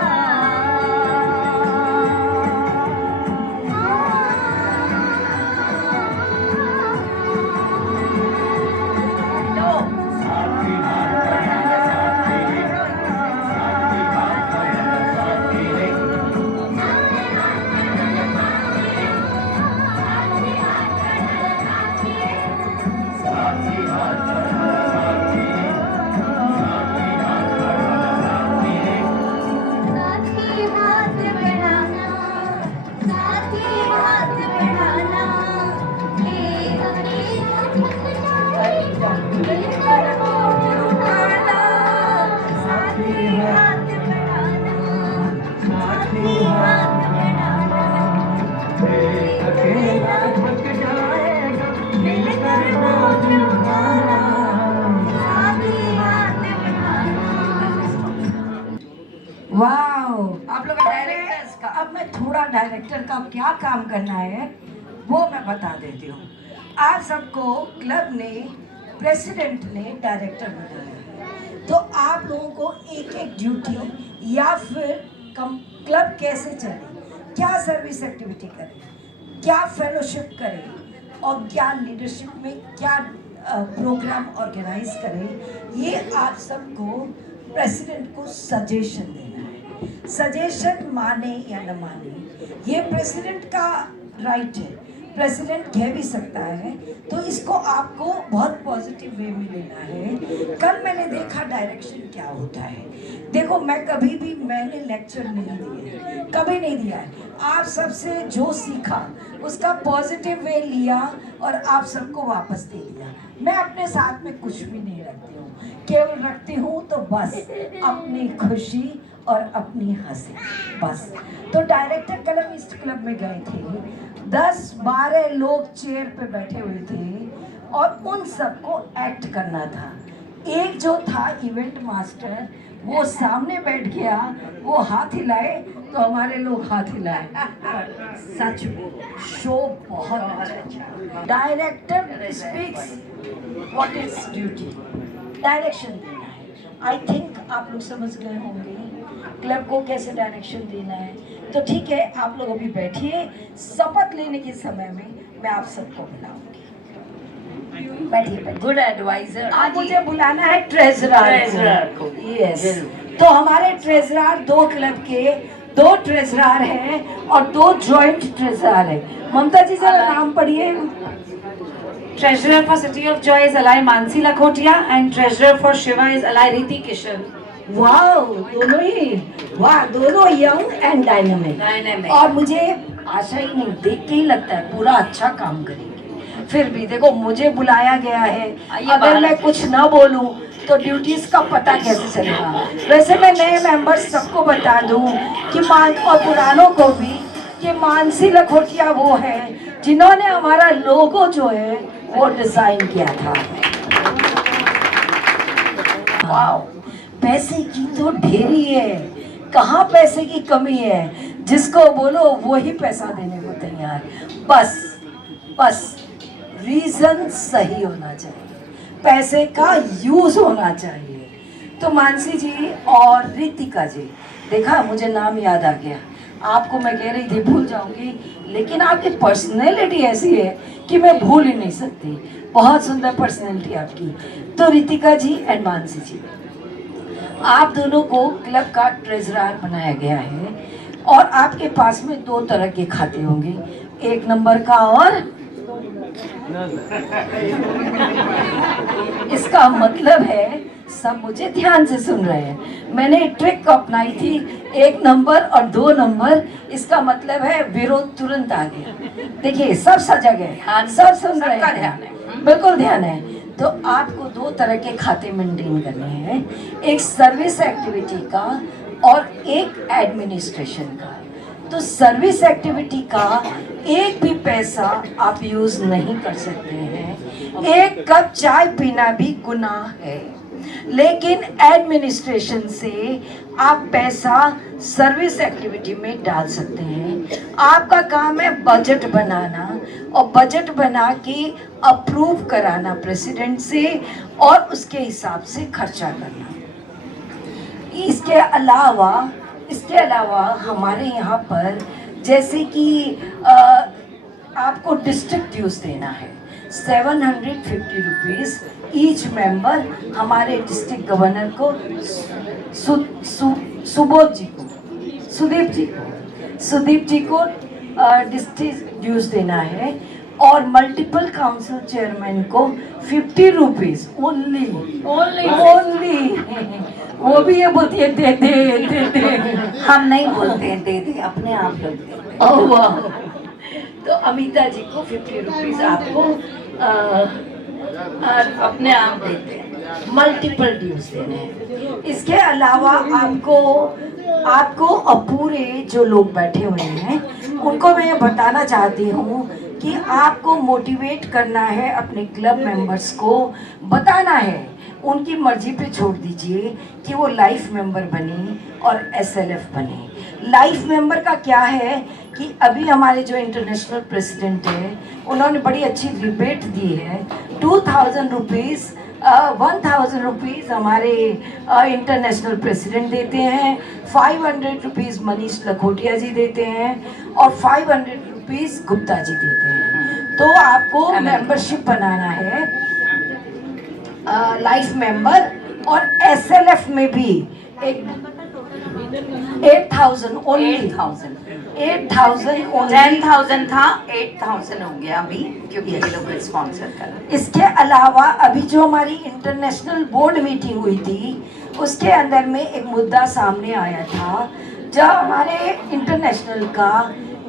वाओ, आप लोग डायरेक्टर्स का अब मैं थोड़ा डायरेक्टर का क्या काम करना है वो मैं बता देती हूँ। आप सबको क्लब ने, प्रेसिडेंट ने डायरेक्टर बनाया है, तो आप लोगों को एक एक ड्यूटी या फिर क्लब कैसे चले, क्या सर्विस एक्टिविटी करें, क्या फेलोशिप करें और क्या लीडरशिप में क्या प्रोग्राम ऑर्गेनाइज करें, ये आप सबको प्रेसिडेंट को सजेशन देना है। सजेशन माने या न माने ये प्रेसिडेंट का राइट है, प्रेसिडेंट कह भी सकता है, तो इसको आपको बहुत पॉजिटिव वे में लेना है। कल मैंने देखा डायरेक्शन क्या होता है। देखो, मैं कभी भी मैंने लेक्चर नहीं दिया, कभी नहीं दिया है। आप सबसे जो सीखा उसका पॉजिटिव वे लिया और आप सबको वापस दे दिया। मैं अपने साथ में कुछ भी नहीं रखती हूँ, केवल रखती हूँ तो बस अपनी खुशी और अपनी हंसी, बस। तो डायरेक्टर कलमिस्ट क्लब में गए थे, 10-12 लोग चेयर पे बैठे हुए थे और उन सबको एक्ट करना था। एक जो था इवेंट मास्टर, वो सामने बैठ गया, वो हाथ हिलाए तो हमारे लोग हाथ हिलाए। सच में शो बहुत अच्छा। Director speaks what is duty, direction देना है। आई थिंक आप लोग समझ गए होंगे क्लब को कैसे डायरेक्शन देना है। तो ठीक है, आप लोग अभी बैठिए, शपथ लेने के समय में मैं आप सबको बुलाऊंगी। बैठिए। Good adviser. आप मुझे बुलाना है ट्रेजरर को। यस, तो हमारे ट्रेजरर 2 क्लब के 2 ट्रेजरर हैं और 2 जॉइंट ट्रेजरर हैं। ममता जी जरा नाम पढ़िए। Treasurer for City of Joy is Alai Mansi Lakhotia and Treasurer for Shiva is Alai Riti Kishan. Wow, दोनों ही, वाह, दोनों यंग एंड डायनामिक। और मुझे आशा ही नहीं, देख के ही लगता है पूरा अच्छा काम करेंगे। फिर भी देखो, मुझे बुलाया गया है, अगर मैं कुछ ना बोलूं तो ड्यूटीज का पता कैसे चलेगा। वैसे मैं नए मेंबर्स सबको बता दूं कि और पुरानों को भी कि मानसी लखोटिया वो है जिन्होंने हमारा लोगो जो है वो डिजाइन किया था। वाओ, पैसे की तो ढेरी है, कहाँ पैसे की कमी है, जिसको बोलो वो ही पैसा देने को तैयार। बस रीजन सही होना चाहिए, पैसे का यूज होना चाहिए। तो मानसी जी और रितिका जी, देखा मुझे नाम याद आ गया, आपको मैं कह रही थी भूल जाऊंगी, लेकिन आपकी पर्सनैलिटी ऐसी है कि मैं भूल ही नहीं सकती। बहुत सुंदर पर्सनैलिटी आपकी। तो रितिका जी एंड मानसी जी, आप दोनों को क्लब का ट्रेजरर बनाया गया है और आपके पास में 2 तरह के खाते होंगे, 1 नंबर का और इसका मतलब है, सब मुझे ध्यान से सुन रहे हैं, मैंने ट्रिक अपनाई थी, 1 नंबर और 2 नंबर, इसका मतलब है विरोध तुरंत आ गया। देखिए सब सजग है, सब सुन रहे हैं, बिल्कुल ध्यान है। तो आपको 2 तरह के खाते मेंटेन करने हैं, एक सर्विस एक्टिविटी का और एक एडमिनिस्ट्रेशन का। तो सर्विस एक्टिविटी का एक भी पैसा आप यूज नहीं कर सकते हैं, 1 कप चाय पीना भी गुनाह है, लेकिन एडमिनिस्ट्रेशन से आप पैसा सर्विस एक्टिविटी में डाल सकते हैं। आपका काम है बजट बनाना और बजट बना के अप्रूव कराना प्रेसिडेंट से और उसके हिसाब से खर्चा करना। इसके अलावा हमारे यहाँ पर जैसे कि आपको डिस्ट्रिक्ट ड्यूज देना है 750 रुपीज़ ईच मेंबर, हमारे डिस्ट्रिक्ट गवर्नर को सुदीप जी को डिस्ट्रिक्ट ड्यूज देना है और मल्टीपल काउंसिल चेयरमैन को 50 रुपीज़ ओनली। वो भी ये बोलती है दे। हम नहीं बोलते हैं दे दे, अपने आप बोलते हैं। ओह वाह। तो अमिता जी को 50 रुपीज़ आपको अपने आप देते हैं। मल्टीपल ड्यूज देने हैं। इसके अलावा आपको पूरे जो लोग बैठे हुए हैं उनको मैं ये बताना चाहती हूँ कि आपको मोटिवेट करना है, अपने क्लब मेंबर्स को बताना है, उनकी मर्जी पे छोड़ दीजिए कि वो लाइफ मेंबर बने और SLF बने। लाइफ मेंबर का क्या है कि अभी हमारे जो इंटरनेशनल प्रेसिडेंट है उन्होंने बड़ी अच्छी रिबेट दी है, 2000 रुपीज़ 1000 रुपीज़ हमारे इंटरनेशनल प्रेसिडेंट देते हैं, 500 रुपीज़ मनीष लखोटिया जी देते हैं और 500 रुपीज़ गुप्ता जी देते हैं। तो आपको मेंबरशिप बनाना है लाइफ मेंबर और SLF में भी 8,000 ओनली, 8,000 ओनली। 10,000 था, 8,000 हो गया अभी क्योंकि ये लोग स्पॉन्सर कर। इसके अलावा अभी जो हमारी इंटरनेशनल बोर्ड मीटिंग हुई थी उसके अंदर में एक मुद्दा सामने आया था, जब हमारे इंटरनेशनल का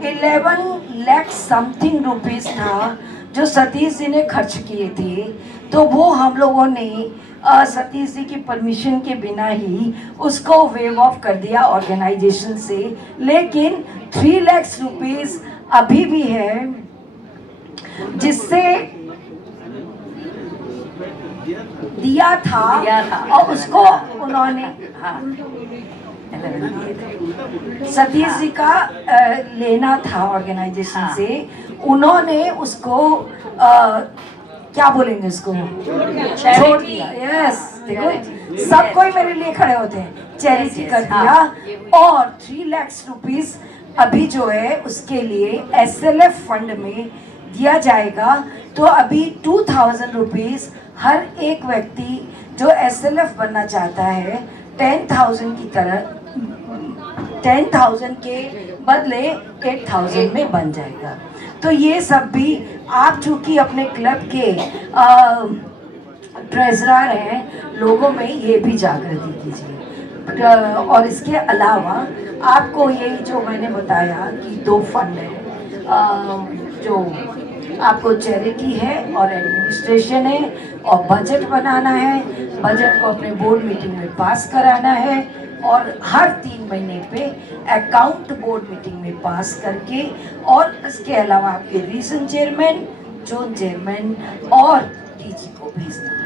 11 लाख समथिंग रुपीस था जो सतीश जी ने खर्च किए थे, तो वो हम लोगों ने सतीश जी की परमिशन के बिना ही उसको वेव ऑफ कर दिया ऑर्गेनाइजेशन से। लेकिन 3 लाख रुपीस अभी भी है, जिससे दिया था और उसको उन्होंने सतीश जी का लेना था ऑर्गेनाइजेशन से, उन्होंने उसको क्या बोलेंगे उसको छोड़ दिया। यस, देखो सब कोई मेरे लिए खड़े होते हैं, चैरिटी कर दिया। और 3 लाख रुपीस अभी जो है उसके लिए SLF फंड में दिया जाएगा। तो अभी 2000 रुपीस हर एक व्यक्ति जो SLF बनना चाहता है 10,000 की तरह 10,000 के बदले 8,000 में बन जाएगा। तो ये सब भी आप चूंकि अपने क्लब के ट्रेजरर हैं, लोगों में ये भी जागृति कीजिए। और इसके अलावा आपको ये जो मैंने बताया कि 2 फंड है, जो आपको चैरिटी है और एडमिनिस्ट्रेशन है और बजट बनाना है, बजट को अपने बोर्ड मीटिंग में पास कराना है और हर 3 महीने पे अकाउंट बोर्ड मीटिंग में पास करके, और इसके अलावा आपके रीजन चेयरमैन, जोन चेयरमैन और डीजी को भेजना है।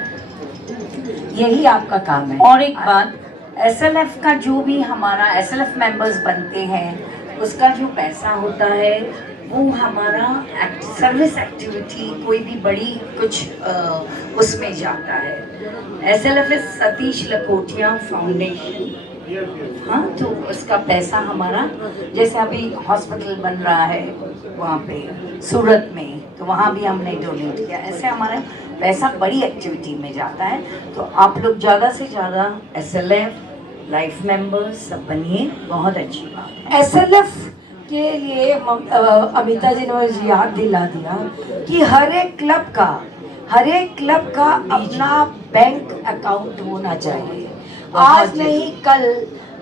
यही आपका काम है। और एक बात, SLF का जो भी हमारा SLF मेंबर्स बनते हैं, उसका जो पैसा होता है वो हमारा सर्विस एक्टिविटी कोई भी बड़ी कुछ उसमें जाता है। SLF सतीश लखोटिया फाउंडेशन, हाँ, तो उसका पैसा हमारा, जैसे अभी हॉस्पिटल बन रहा है वहाँ पे सूरत में, तो वहाँ भी हमने डोनेट किया। ऐसे हमारा पैसा बड़ी एक्टिविटी में जाता है। तो आप लोग ज़्यादा से ज़्यादा SLF लाइफ मेंबर्स सब बनिए, बहुत अच्छी बात है। SLF के लिए अमिता जी ने मुझे याद दिला दिया कि हर एक क्लब का अपना बैंक अकाउंट होना चाहिए। आज नहीं कल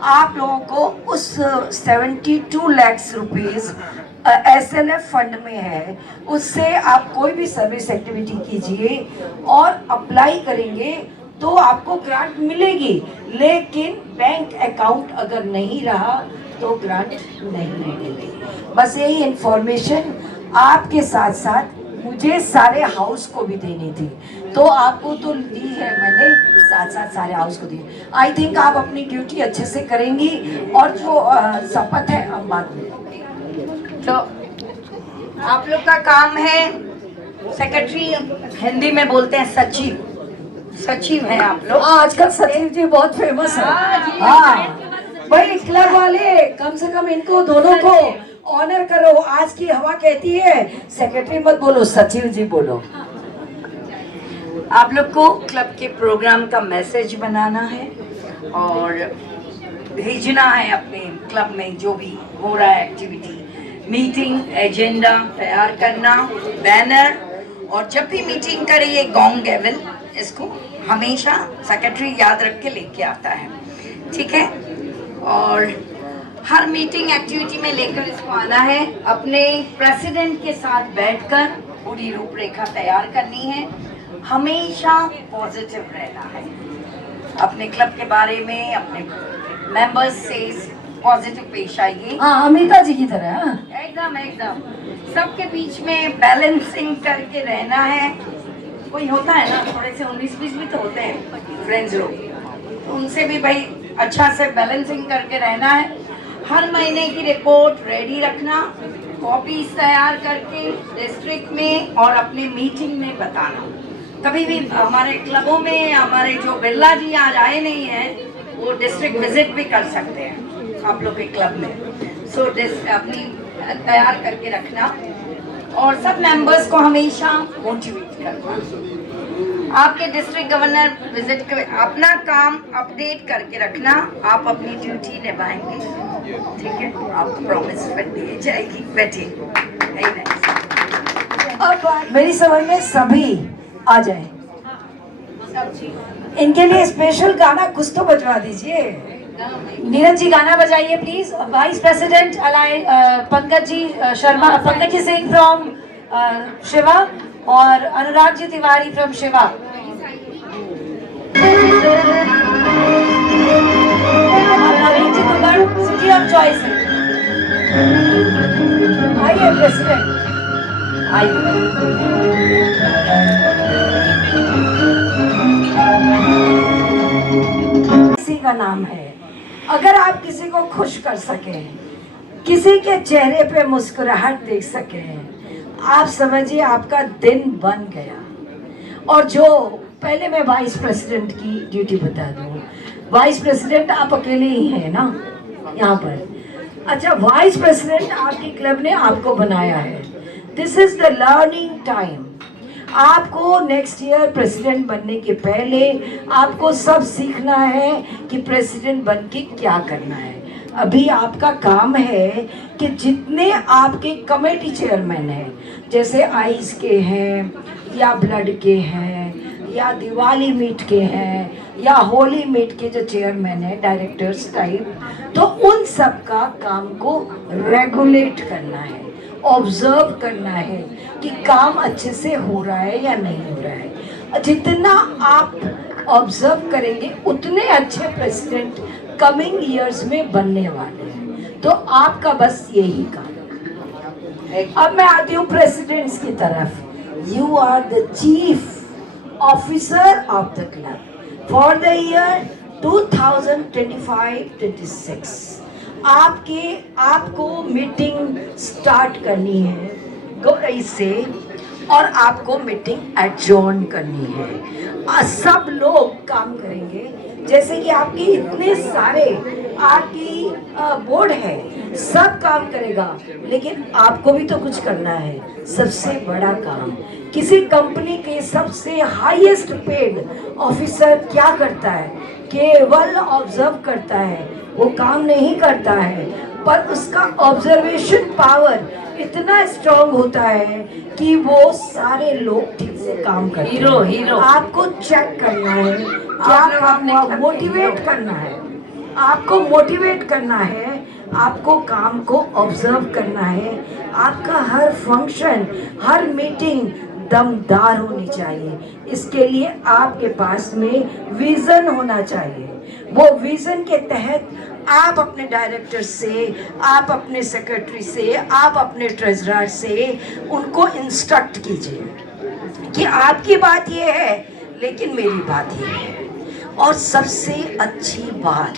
आप लोगों को उस 72 लाख रुपीस SLF फंड में है, उससे आप कोई भी सर्विस एक्टिविटी कीजिए और अप्लाई करेंगे तो आपको ग्रांट मिलेगी। लेकिन बैंक अकाउंट अगर नहीं रहा तो ग्रांट नहीं मिलेगी। बस यही इंफॉर्मेशन आपके साथ साथ मुझे सारे हाउस को भी देनी थी, तो आपको तो दी है मैंने, साथ साथ सारे हाउस को दी। आई थिंक आप अपनी ड्यूटी अच्छे से करेंगी, और जो शपथ है हम बात में। तो आप लोग का काम है, सेक्रेटरी हिंदी में बोलते हैं सचिव, सचिव है आप लोग। आजकल सचिव जी बहुत फेमस है। हाँ भाई, क्लब वाले कम से कम इनको दोनों को ऑनर करो। आज की हवा कहती है सेक्रेटरी मत बोलो, सचिव जी बोलो। आप लोग को क्लब के प्रोग्राम का मैसेज बनाना है और भेजना है अपने क्लब में जो भी हो रहा है एक्टिविटी, मीटिंग एजेंडा तैयार करना, बैनर, और जब भी मीटिंग करे ये गोंग गेवल, इसको हमेशा सेक्रेटरी याद रख के लेके आता है, ठीक है। और हर मीटिंग एक्टिविटी में लेकर इसको आना है। अपने प्रेसिडेंट के साथ बैठकर पूरी रूपरेखा तैयार करनी है। हमेशा पॉजिटिव रहना है, अपने क्लब के बारे में, अपने मेंबर्स से पॉजिटिव पेश आइए। हाँ, अमिता जी की तरह। एकदम एकदम सबके बीच में बैलेंसिंग करके रहना है। कोई होता है ना, थोड़े से 19-20 भी तो होते हैं फ्रेंड्स लोग, तो उनसे भी भाई अच्छा से बैलेंसिंग करके रहना है। हर महीने की रिपोर्ट रेडी रखना, कॉपीज तैयार करके डिस्ट्रिक्ट में और अपने मीटिंग में बताना। कभी भी हमारे क्लबों में हमारे जो बिरला जी आज आए नहीं हैं, वो डिस्ट्रिक्ट विजिट भी कर सकते हैं आप लोग के क्लब में। सो अपनी तैयार करके रखना और सब मेंबर्स को हमेशा मोटिवेट करना। आपके डिस्ट्रिक्ट गवर्नर विजिट कर अपना काम अपडेट करके रखना, आप अपनी ड्यूटी निभाएंगे, ठीक है। आपको प्रॉमिस दी जाएगी। बैठिए। अब मेरी समझ में सभी आ जाए, इनके लिए स्पेशल गाना कुछ तो बजवा दीजिए। नीरज जी गाना बजाइए please. Vice president Pankaj ji Sharma, Pankaj ji Singh from Shiva और अनुराग जी तिवारी फ्रॉम शिवा। नवीन जी दुबड़ सिटी ऑफ चॉइस। आइए प्रेसिडेंट, किसी का नाम है। अगर आप किसी को खुश कर सके, किसी के चेहरे पे मुस्कुराहट देख सके, आप समझिए आपका दिन बन गया। और जो पहले मैं वाइस प्रेसिडेंट की ड्यूटी बता दूं, वाइस प्रेसिडेंट आप अकेले ही हैं ना यहाँ पर। अच्छा, वाइस प्रेसिडेंट आपके क्लब ने आपको बनाया है। This is the learning time. आपको नेक्स्ट ईयर प्रेसिडेंट बनने के पहले आपको सब सीखना है कि प्रेसिडेंट बन के क्या करना है। अभी आपका काम है कि जितने आपके कमेटी चेयरमैन हैं, जैसे आइस के हैं या ब्लड के हैं या दिवाली मीट के हैं या होली मीट के जो चेयरमैन हैं, डायरेक्टर्स टाइप, तो उन सब का काम को रेगुलेट करना है, ऑब्जर्व करना है कि काम अच्छे से हो रहा है या नहीं हो रहा है। जितना आप ऑब्जर्व करेंगे उतने अच्छे प्रेसिडेंट कमिंग ईयर्स में बनने वाले हैं। तो आपका बस यही काम है। अब मैं आती हूँ प्रेसिडेंट्स की तरफ। You are the chief officer of the club for the year 2025-26। आपको मीटिंग स्टार्ट करनी है गई से और आपको मीटिंग एडजॉर्न करनी है। सब लोग काम करेंगे, जैसे कि आपकी इतने सारे आपकी बोर्ड है, सब काम करेगा, लेकिन आपको भी तो कुछ करना है। सबसे बड़ा काम किसी कंपनी के सबसे हाईएस्ट पेड ऑफिसर क्या करता है? केवल ऑब्जर्व करता है, वो काम नहीं करता है, पर उसका ऑब्जर्वेशन पावर इतना स्ट्रांग होता है कि वो सारे लोग ठीक से काम करते हैं। हीरो आपको चेक करना है क्या काम हुआ, मोटिवेट करना है, आपको मोटिवेट करना है, आपको काम को ऑब्जर्व करना है। आपका हर फंक्शन, हर मीटिंग दमदार होनी चाहिए। इसके लिए आपके पास में विजन होना चाहिए। वो विजन के तहत आप अपने डायरेक्टर से, आप अपने सेक्रेटरी से, आप अपने ट्रेजरर से उनको इंस्ट्रक्ट कीजिए कि आपकी बात ये है, लेकिन मेरी बात ये है। और सबसे अच्छी बात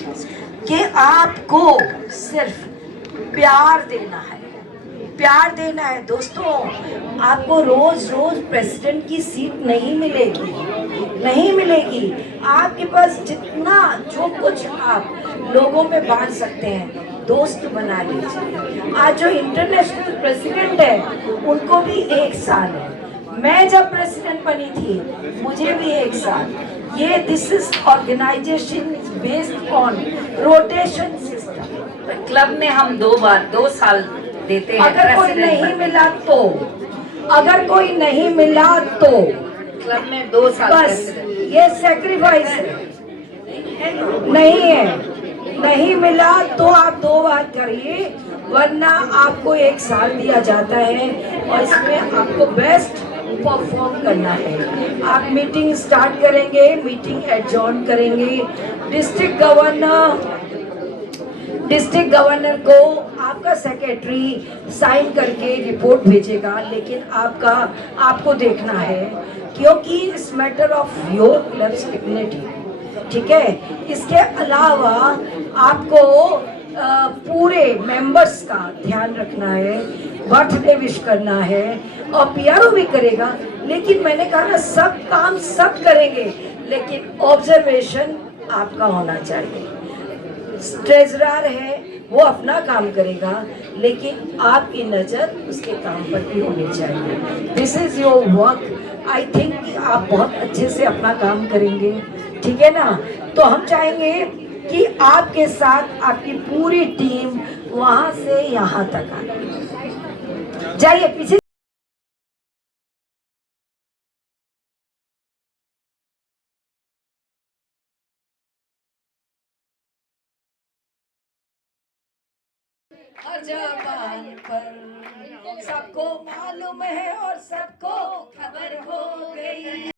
कि आपको सिर्फ प्यार देना है, प्यार देना है। दोस्तों, आपको रोज रोज प्रेसिडेंट की सीट नहीं मिलेगी, नहीं मिलेगी। आपके पास जितना जो कुछ आप लोगों में बांट सकते हैं, दोस्त बना लीजिए। आज जो इंटरनेशनल प्रेसिडेंट है उनको भी 1 साल है। मैं जब प्रेसिडेंट बनी थी मुझे भी 1 साल। ये this is organisation based on rotation system. Club में हम 2 साल देते हैं। अगर कोई नहीं मिला तो, अगर कोई नहीं मिला तो क्लब में 2 साल बस ये सेक्रीफाइस है, नहीं है। नहीं मिला तो आप 2 बार करिए, वरना आपको 1 साल दिया जाता है और इसमें आपको बेस्ट परफॉर्म करना है। आप मीटिंग स्टार्ट करेंगे, मीटिंग एडजॉर्न करेंगे। डिस्ट्रिक्ट गवर्नर को आपका सेक्रेटरी साइन करके रिपोर्ट भेजेगा, लेकिन आपको देखना है, क्योंकि इस matter of your clubs dignity, ठीक है। इसके अलावा आपको पूरे मेंबर्स का ध्यान रखना है, बर्थडे विश करना है और पीआरओ भी करेगा। लेकिन मैंने कहा ना, सब काम सब करेंगे, लेकिन ऑब्जर्वेशन आपका होना चाहिए। ट्रेजरर है वो अपना काम करेगा, लेकिन आपकी नज़र उसके काम पर भी होनी चाहिए। This is your work. I think कि आप बहुत अच्छे से अपना काम करेंगे, ठीक है ना। तो हम चाहेंगे कि आपके साथ आपकी पूरी टीम वहाँ से यहाँ तक आए। जाइए पीछे। हर जबान पर सबको मालूम है और सबको खबर हो गई।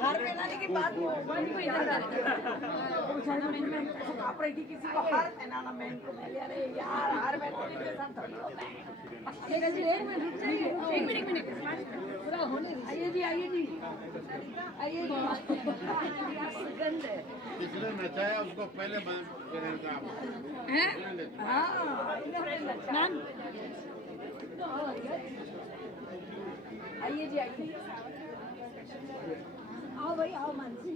हार पहनाने के बाद वो मन को याद आता है किसी को हार पहनाना मैं इनको पहले अरे यार हार पहनाने के साथ एक मिनट पूरा होने आइए जी आइए जी सुगंध है किसने नचाया उसको पहले आइए जी आइए आओ भाई आओ मानसी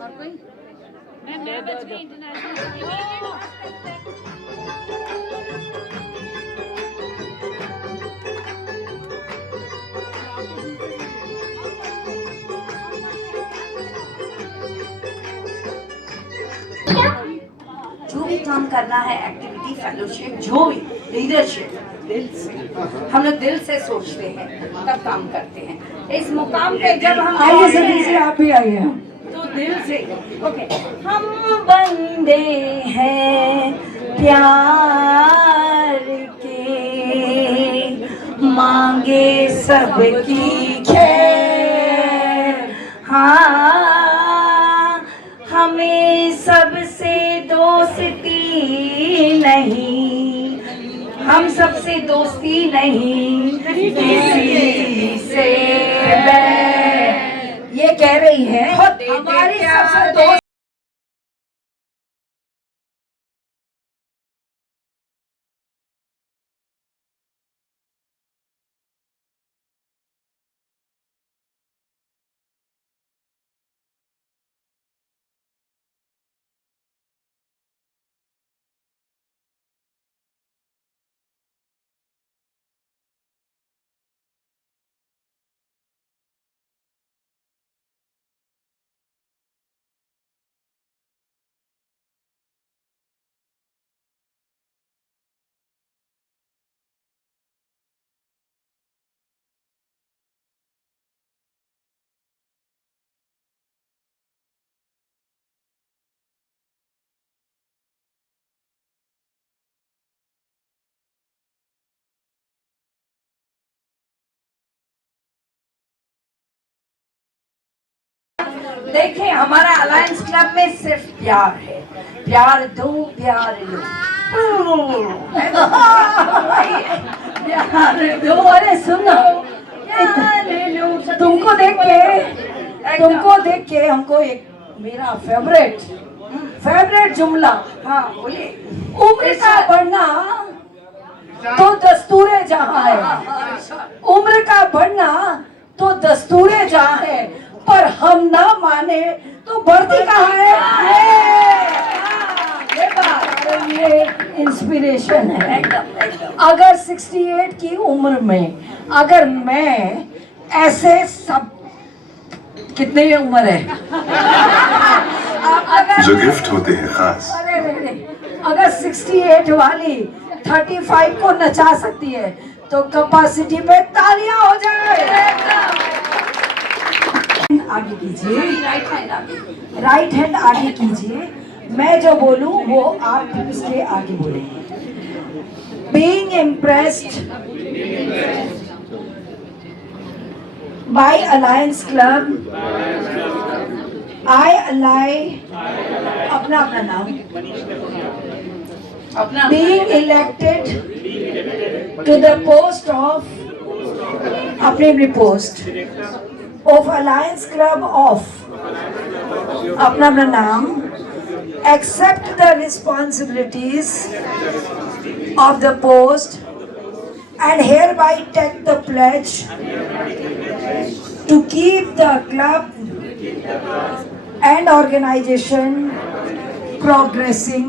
और कोई मैं बच गई जो भी काम करना है, एक्टिविटी, फेलोशिप, जो भी लीडरशिप, दिल से हम लोग दिल से सोचते हैं तब काम करते हैं। इस मुकाम पे जब हम आइए सभी से आप भी आइए तो दिल से ओके। हम बंदे हैं प्यार के, मांगे सबकी खैर, हाँ हमें सबसे दोस्ती नहीं, हम सबसे दोस्ती नहीं, किसी से बैर। ये कह रही है हमारी सबसे दोस्त देखिए हमारा अलायंस क्लब में सिर्फ प्यार है, प्यार दो प्यार लो, प्यार दो। अरे सुनो प्यार लो। तुमको देख के हमको एक मेरा फेवरेट जुमला, हाँ बोलिए। उम्र का बढ़ना तो दस्तूरे जहाँ है, उम्र का बढ़ना तो दस्तूरे जहाँ है, पर हम ना माने तो बढ़ती कहाँ है। ये इंस्पिरेशन है एकदम। अगर 68 की उम्र में अगर मैं ऐसे सब कितने उम्र है जो गिफ्ट होते हैं खास, अरे अगर 68 वाली 35 को नचा सकती है तो कैपेसिटी पे तालियां हो जाए। आगे कीजिए, राइट हैंड आगे कीजिए, मैं जो बोलूं वो आप उसके आगे बोलेंगे। Being impressed by Alliance Club, I ally अपना नाम, being elected to the post of अपने post of Alliance Club of अपना नाम, accept the responsibilities of the post and hereby take the pledge to keep the club and organization progressing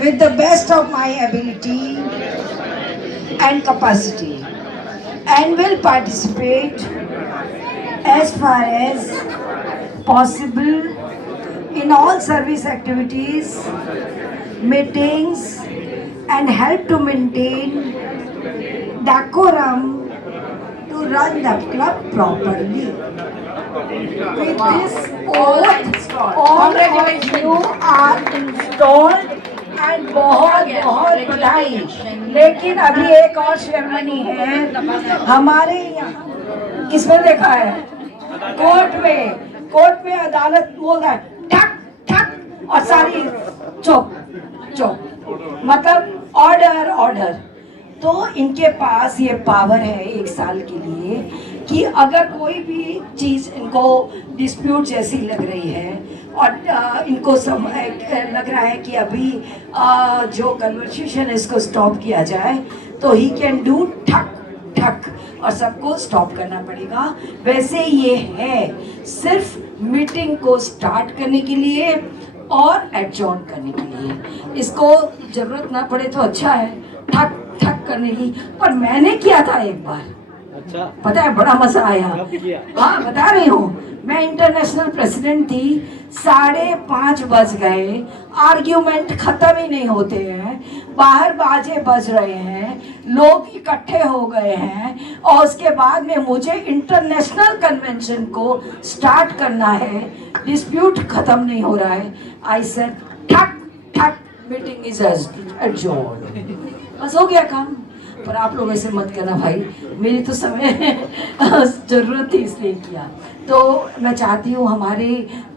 with the best of my ability and capacity, and will participate as far as possible in all service activities, meetings, and help to maintain decorum to run the club properly. with this oath, all of you are installed and बहुत बहुत बधाई। लेकिन अभी एक और ceremony है हमारे यहाँ, किसमें देखा है? कोर्ट में अदालत बोल रहा है ठक ठक और सारी चुप चुप, मतलब ऑर्डर। तो इनके पास ये पावर है 1 साल के लिए कि अगर कोई भी चीज़ इनको डिस्प्यूट जैसी लग रही है और इनको लग रहा है कि अभी जो कन्वर्सेशन है इसको स्टॉप किया जाए, तो ही कैन डू ठक ठक और सबको स्टॉप करना पड़ेगा। वैसे ये है सिर्फ मीटिंग को स्टार्ट करने के लिए और एडजॉर्न करने के लिए, इसको जरूरत ना पड़े तो अच्छा है ठक ठक करने की। पर मैंने किया था एक बार, अच्छा पता है, बड़ा मजा आया। हाँ बता रही हूँ, मैं इंटरनेशनल प्रेसिडेंट थी, 5:30 बज गए, आर्ग्यूमेंट खत्म ही नहीं होते हैं, बाहर बाजे बज रहे हैं, लोग इकट्ठे हो गए हैं और उसके बाद में मुझे इंटरनेशनल कन्वेंशन को स्टार्ट करना है, डिस्प्यूट खत्म नहीं हो रहा है। आई सेड ठक ठक, मीटिंग इज एडजॉर्न्ड, बस हो गया काम। पर आप लोग ऐसे मत करना भाई, मेरी तो समय जरूरत थी इसलिए किया। तो मैं चाहती हूँ हमारे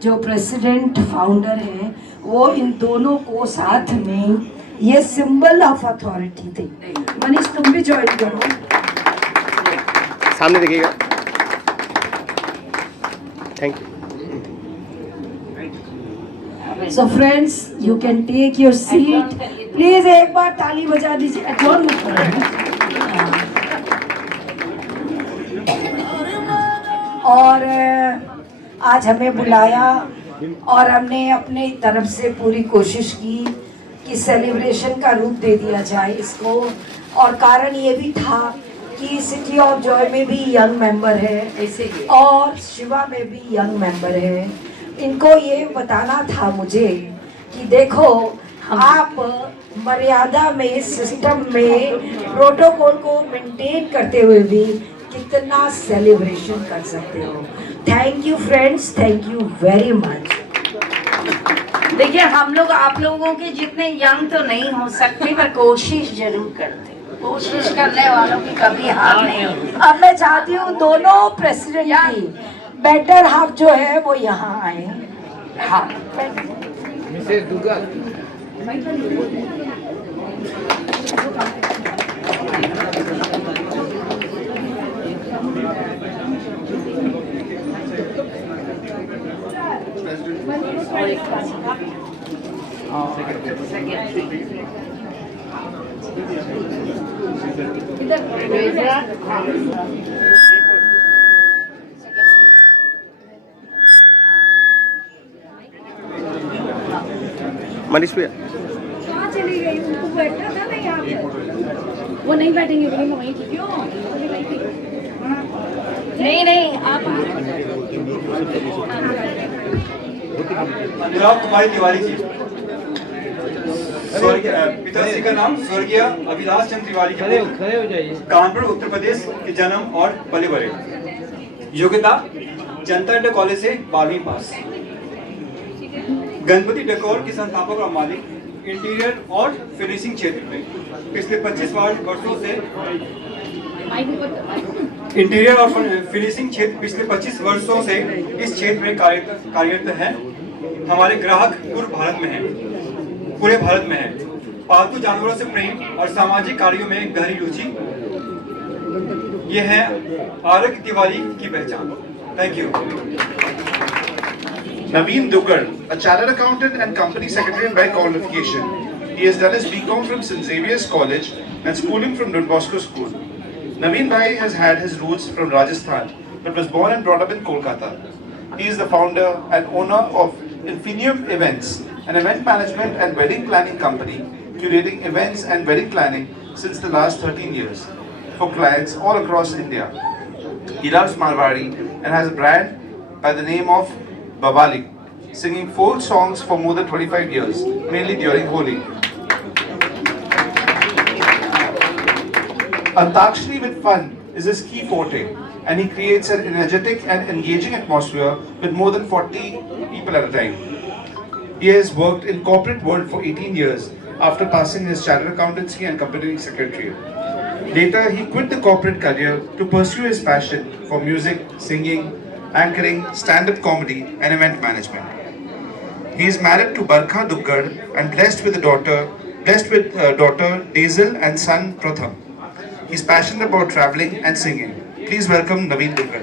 जो प्रेसिडेंट फाउंडर हैं वो इन दोनों को साथ में, ये सिंबल ऑफ अथॉरिटी थे। मनीष तुम भी ज्वाइन करो, सामने देखिएगा। Thank you. So friends you can take your seat, please एक बार ताली बजा दीजिए। एडजॉर्न मत करो। और आज हमें बुलाया और हमने अपने तरफ से पूरी कोशिश की कि सेलिब्रेशन का रूप दे दिया जाए इसको। और कारण ये भी था कि सिटी ऑफ जॉय में भी यंग मेंबर है और शिवा में भी यंग मेंबर है। इनको ये बताना था मुझे कि देखो आप मर्यादा में, सिस्टम में, प्रोटोकॉल को मेंटेन करते हुए भी कितना सेलिब्रेशन कर सकते हो। Thank you friends, thank you very much. देखिए हम लोग आप लोगों के जितने यंग तो नहीं हो सकते, पर कोशिश जरूर करते। कोशिश करने वालों की कभी हार नहीं होती। अब मैं चाहती हूँ दोनों प्रेसिडेंट की बेटर हाफ जो है वो यहाँ आए। हाँ मिसेस दुग्गल, मनीष भैया कहाँ चली गई? उनको बैठना था ना यहाँ पे। वो नहीं बैठेंगे, वहीं क्यों? नहीं आप अनुराग कुमारी तिवारी जी, पिताश्री का नाम स्वर्गीय अभिलाष चंद्र तिवारी के पुत्र, कानपुर उत्तर प्रदेश के जन्म और पले बड़े। योग्यता जनता इंटर कॉलेज से 12वीं पास। गणपति डेकोर के संस्थापक और मालिक, इंटीरियर और फिनिशिंग क्षेत्र में पिछले 25 वर्षों से इंटीरियर और फिनिशिंग क्षेत्र पिछले 25 वर्षों से इस क्षेत्र में कार्यरत है। हमारे ग्राहक पूरे भारत में है। पालतू जानवरों से प्रेम और सामाजिक कार्यों में गहरी रुचि, ये है आरक तिवारी की पहचान। Thank you. Naveen Duggar, a chartered accountant and company secretary by qualification. He has done his BCom from St. Xavier's College and schooling from Don Bosco School. Naveen Bhai has had his roots from Rajasthan but was born and brought up in Kolkata. He is the founder and owner of Infinium Events, an event management and wedding planning company curating events and wedding planning since the last 13 years for clients all across India. He loves Marwari and has a brand by the name of Bawali, singing folk songs for more than 25 years, mainly during Holi. Antakshari with fun is his key forte. and he creates an energetic and engaging atmosphere with more than 40 people at a time. He has worked in corporate world for 18 years after passing his chartered accountancy and company secretariat. Later, he quit the corporate career to pursue his passion for music, singing, anchoring, stand-up comedy, and event management. He is married to Barkha Duggar and blessed with daughter Dazel and son Pratham. He is passionate about traveling and singing. Please welcome Naveen Duggar.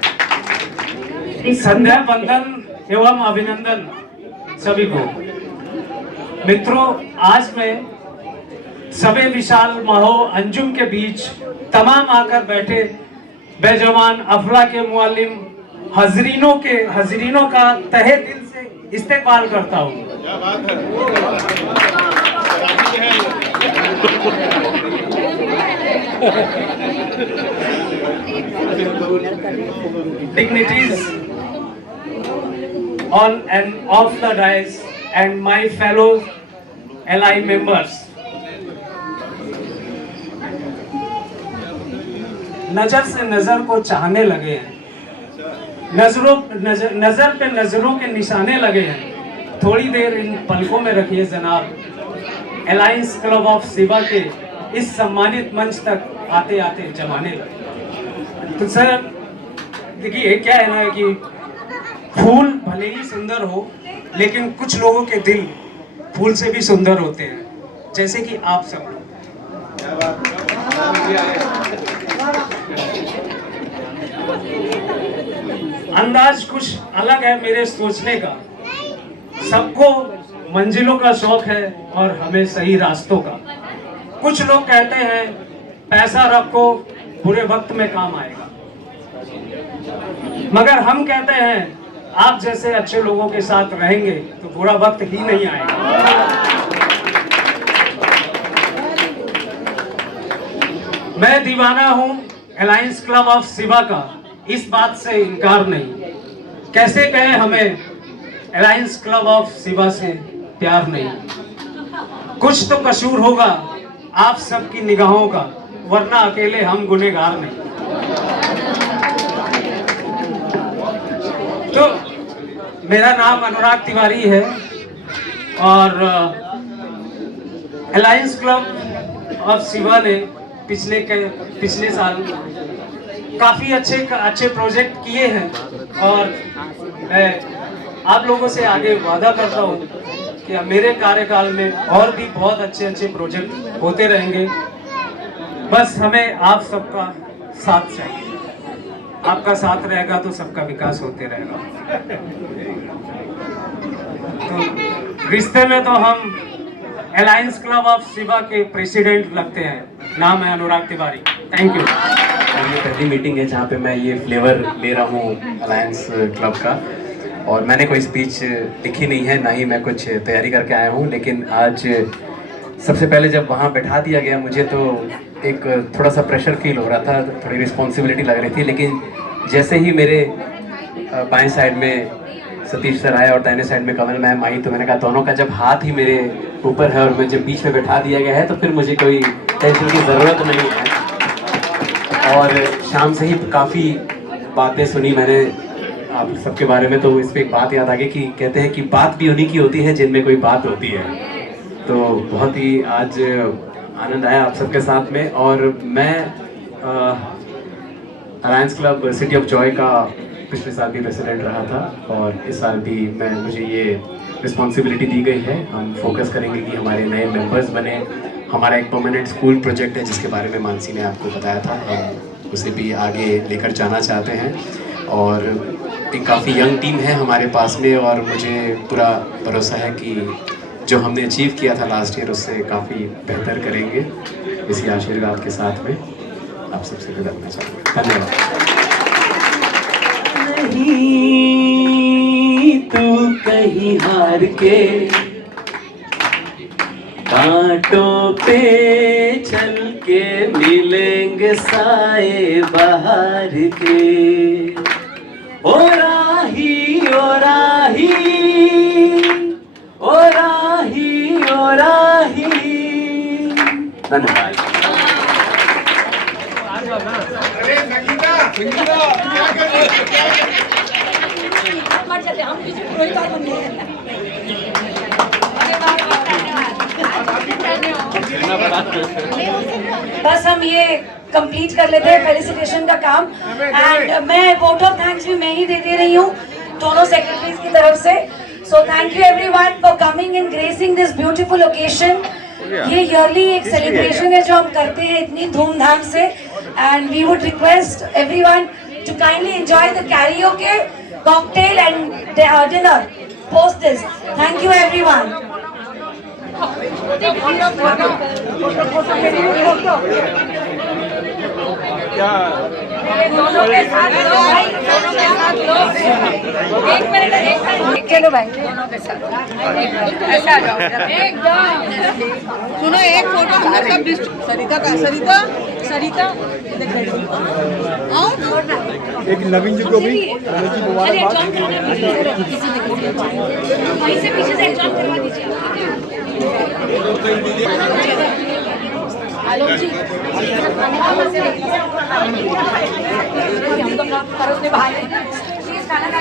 संध्या वंदन एवं अभिनंदन सभी को। मित्रों, आज मैं सबे विशाल महो अंजुम के बीच तमाम आकर बैठे बेजवान अफला के मुअल्लिम हजरीनों का तहे दिल से इस्तेकबाल करता हूँ। Dignitaries on and off the dais and my fellow ally members. नजर से नजर को चाहने लगे हैं, नजर पे नजरों के निशाने लगे हैं। थोड़ी देर इन पलकों में रखिए जनाब, अलायंस क्लब ऑफ शिवा के इस सम्मानित मंच तक आते आते जमाने लगे। तो सर देखिए क्या है ना कि फूल भले ही सुंदर हो, लेकिन कुछ लोगों के दिल फूल से भी सुंदर होते हैं, जैसे कि आप सब लोग। अंदाज कुछ अलग है मेरे सोचने का। सबको मंजिलों का शौक है और हमें सही रास्तों का। कुछ लोग कहते हैं पैसा रखो बुरे वक्त में काम आएगा, मगर हम कहते हैं आप जैसे अच्छे लोगों के साथ रहेंगे तो बुरा वक्त ही नहीं आएगा। मैं दीवाना हूं अलायंस क्लब ऑफ शिवा का, इस बात से इनकार नहीं। कैसे कहें हमें अलायंस क्लब ऑफ शिवा से प्यार नहीं। कुछ तो कसूर होगा आप सबकी निगाहों का, वरना अकेले हम गुनहगार नहीं। तो मेरा नाम अनुराग तिवारी है और अलायंस क्लब ऑफ शिवा ने पिछले साल काफ़ी अच्छे प्रोजेक्ट किए हैं और मैं आप लोगों से आगे वादा करता हूँ कि मेरे कार्यकाल में और भी बहुत अच्छे प्रोजेक्ट होते रहेंगे। बस हमें आप सबका साथ चाहिए। आपका साथ रहेगा तो सबका विकास होते रहेगा। तो रिश्ते में तो हम अलायंस क्लब ऑफ शिवा के प्रेसिडेंट लगते हैं। नाम है अनुराग तिवारी। Thank you. ये पहली मीटिंग है जहाँ पे मैं ये फ्लेवर ले रहा हूँ अलायंस क्लब का, और मैंने कोई स्पीच लिखी नहीं है, ना ही मैं कुछ तैयारी करके आया हूँ। लेकिन आज सबसे पहले जब वहाँ बैठा दिया गया मुझे तो एक थोड़ा सा प्रेशर फील हो रहा था, थोड़ी रिस्पॉन्सिबिलिटी लग रही थी। लेकिन जैसे ही मेरे बाएं साइड में सतीश सर आए और दाहिने साइड में कमल मैम आई, तो मैंने कहा दोनों का जब हाथ ही मेरे ऊपर है और मुझे बीच में बैठा दिया गया है तो फिर मुझे कोई टेंशन की ज़रूरत नहीं है। और शाम से ही काफ़ी बातें सुनी मैंने आप सबके बारे में, तो इस पर एक बात याद आ गई कि कहते हैं कि बात भी उन्हीं की होती है जिनमें कोई बात होती है। तो बहुत ही आज आनंद आया आप सबके साथ में। और मैं alliance club city of joy का पिछले साल भी प्रेसिडेंट रहा था और इस साल भी मुझे ये रिस्पॉन्सिबिलिटी दी गई है। हम फोकस करेंगे कि हमारे नए मेंबर्स बने। हमारा एक परमानेंट स्कूल प्रोजेक्ट है जिसके बारे में मानसी ने आपको बताया था, हम उसे भी आगे लेकर जाना चाहते हैं। और एक काफ़ी यंग टीम है हमारे पास में और मुझे पूरा भरोसा है कि जो हमने अचीव किया था लास्ट ईयर उससे काफ़ी बेहतर करेंगे। इसी आशीर्वाद के साथ में आप सबसे विदा करना चाहूँगा। धन्यवाद। नहीं तू कहीं हार के कांटों पे चल के मिलेंगे साए बाहर के। ओ राही ओ राही ओ राही ओ राही। धन्यवाद। बस हम ये कंप्लीट कर लेते हैं फेलिसिटेशन का काम। एंड मैं वोट ऑफ थैंक्स भी मैं ही दे रही हूँ दोनों सेक्रेटरीज की तरफ से। So thank you everyone for coming and gracing this beautiful occasion. ये ईयरली एक सेलिब्रेशन है जो हम करते हैं इतनी धूमधाम से। And we would request everyone to kindly enjoy the karaoke, cocktail and dinner post this. Thank you everyone. चलो भाई ऐसा आ जाओ एकदम। सुनो एक फोटो सब सरिता का सरिता सरिता एक नवीन जी को भी पीछे से एग्जाम करवा दीजिए। आलोक जी हम तो बाहर प्लीज खाना खा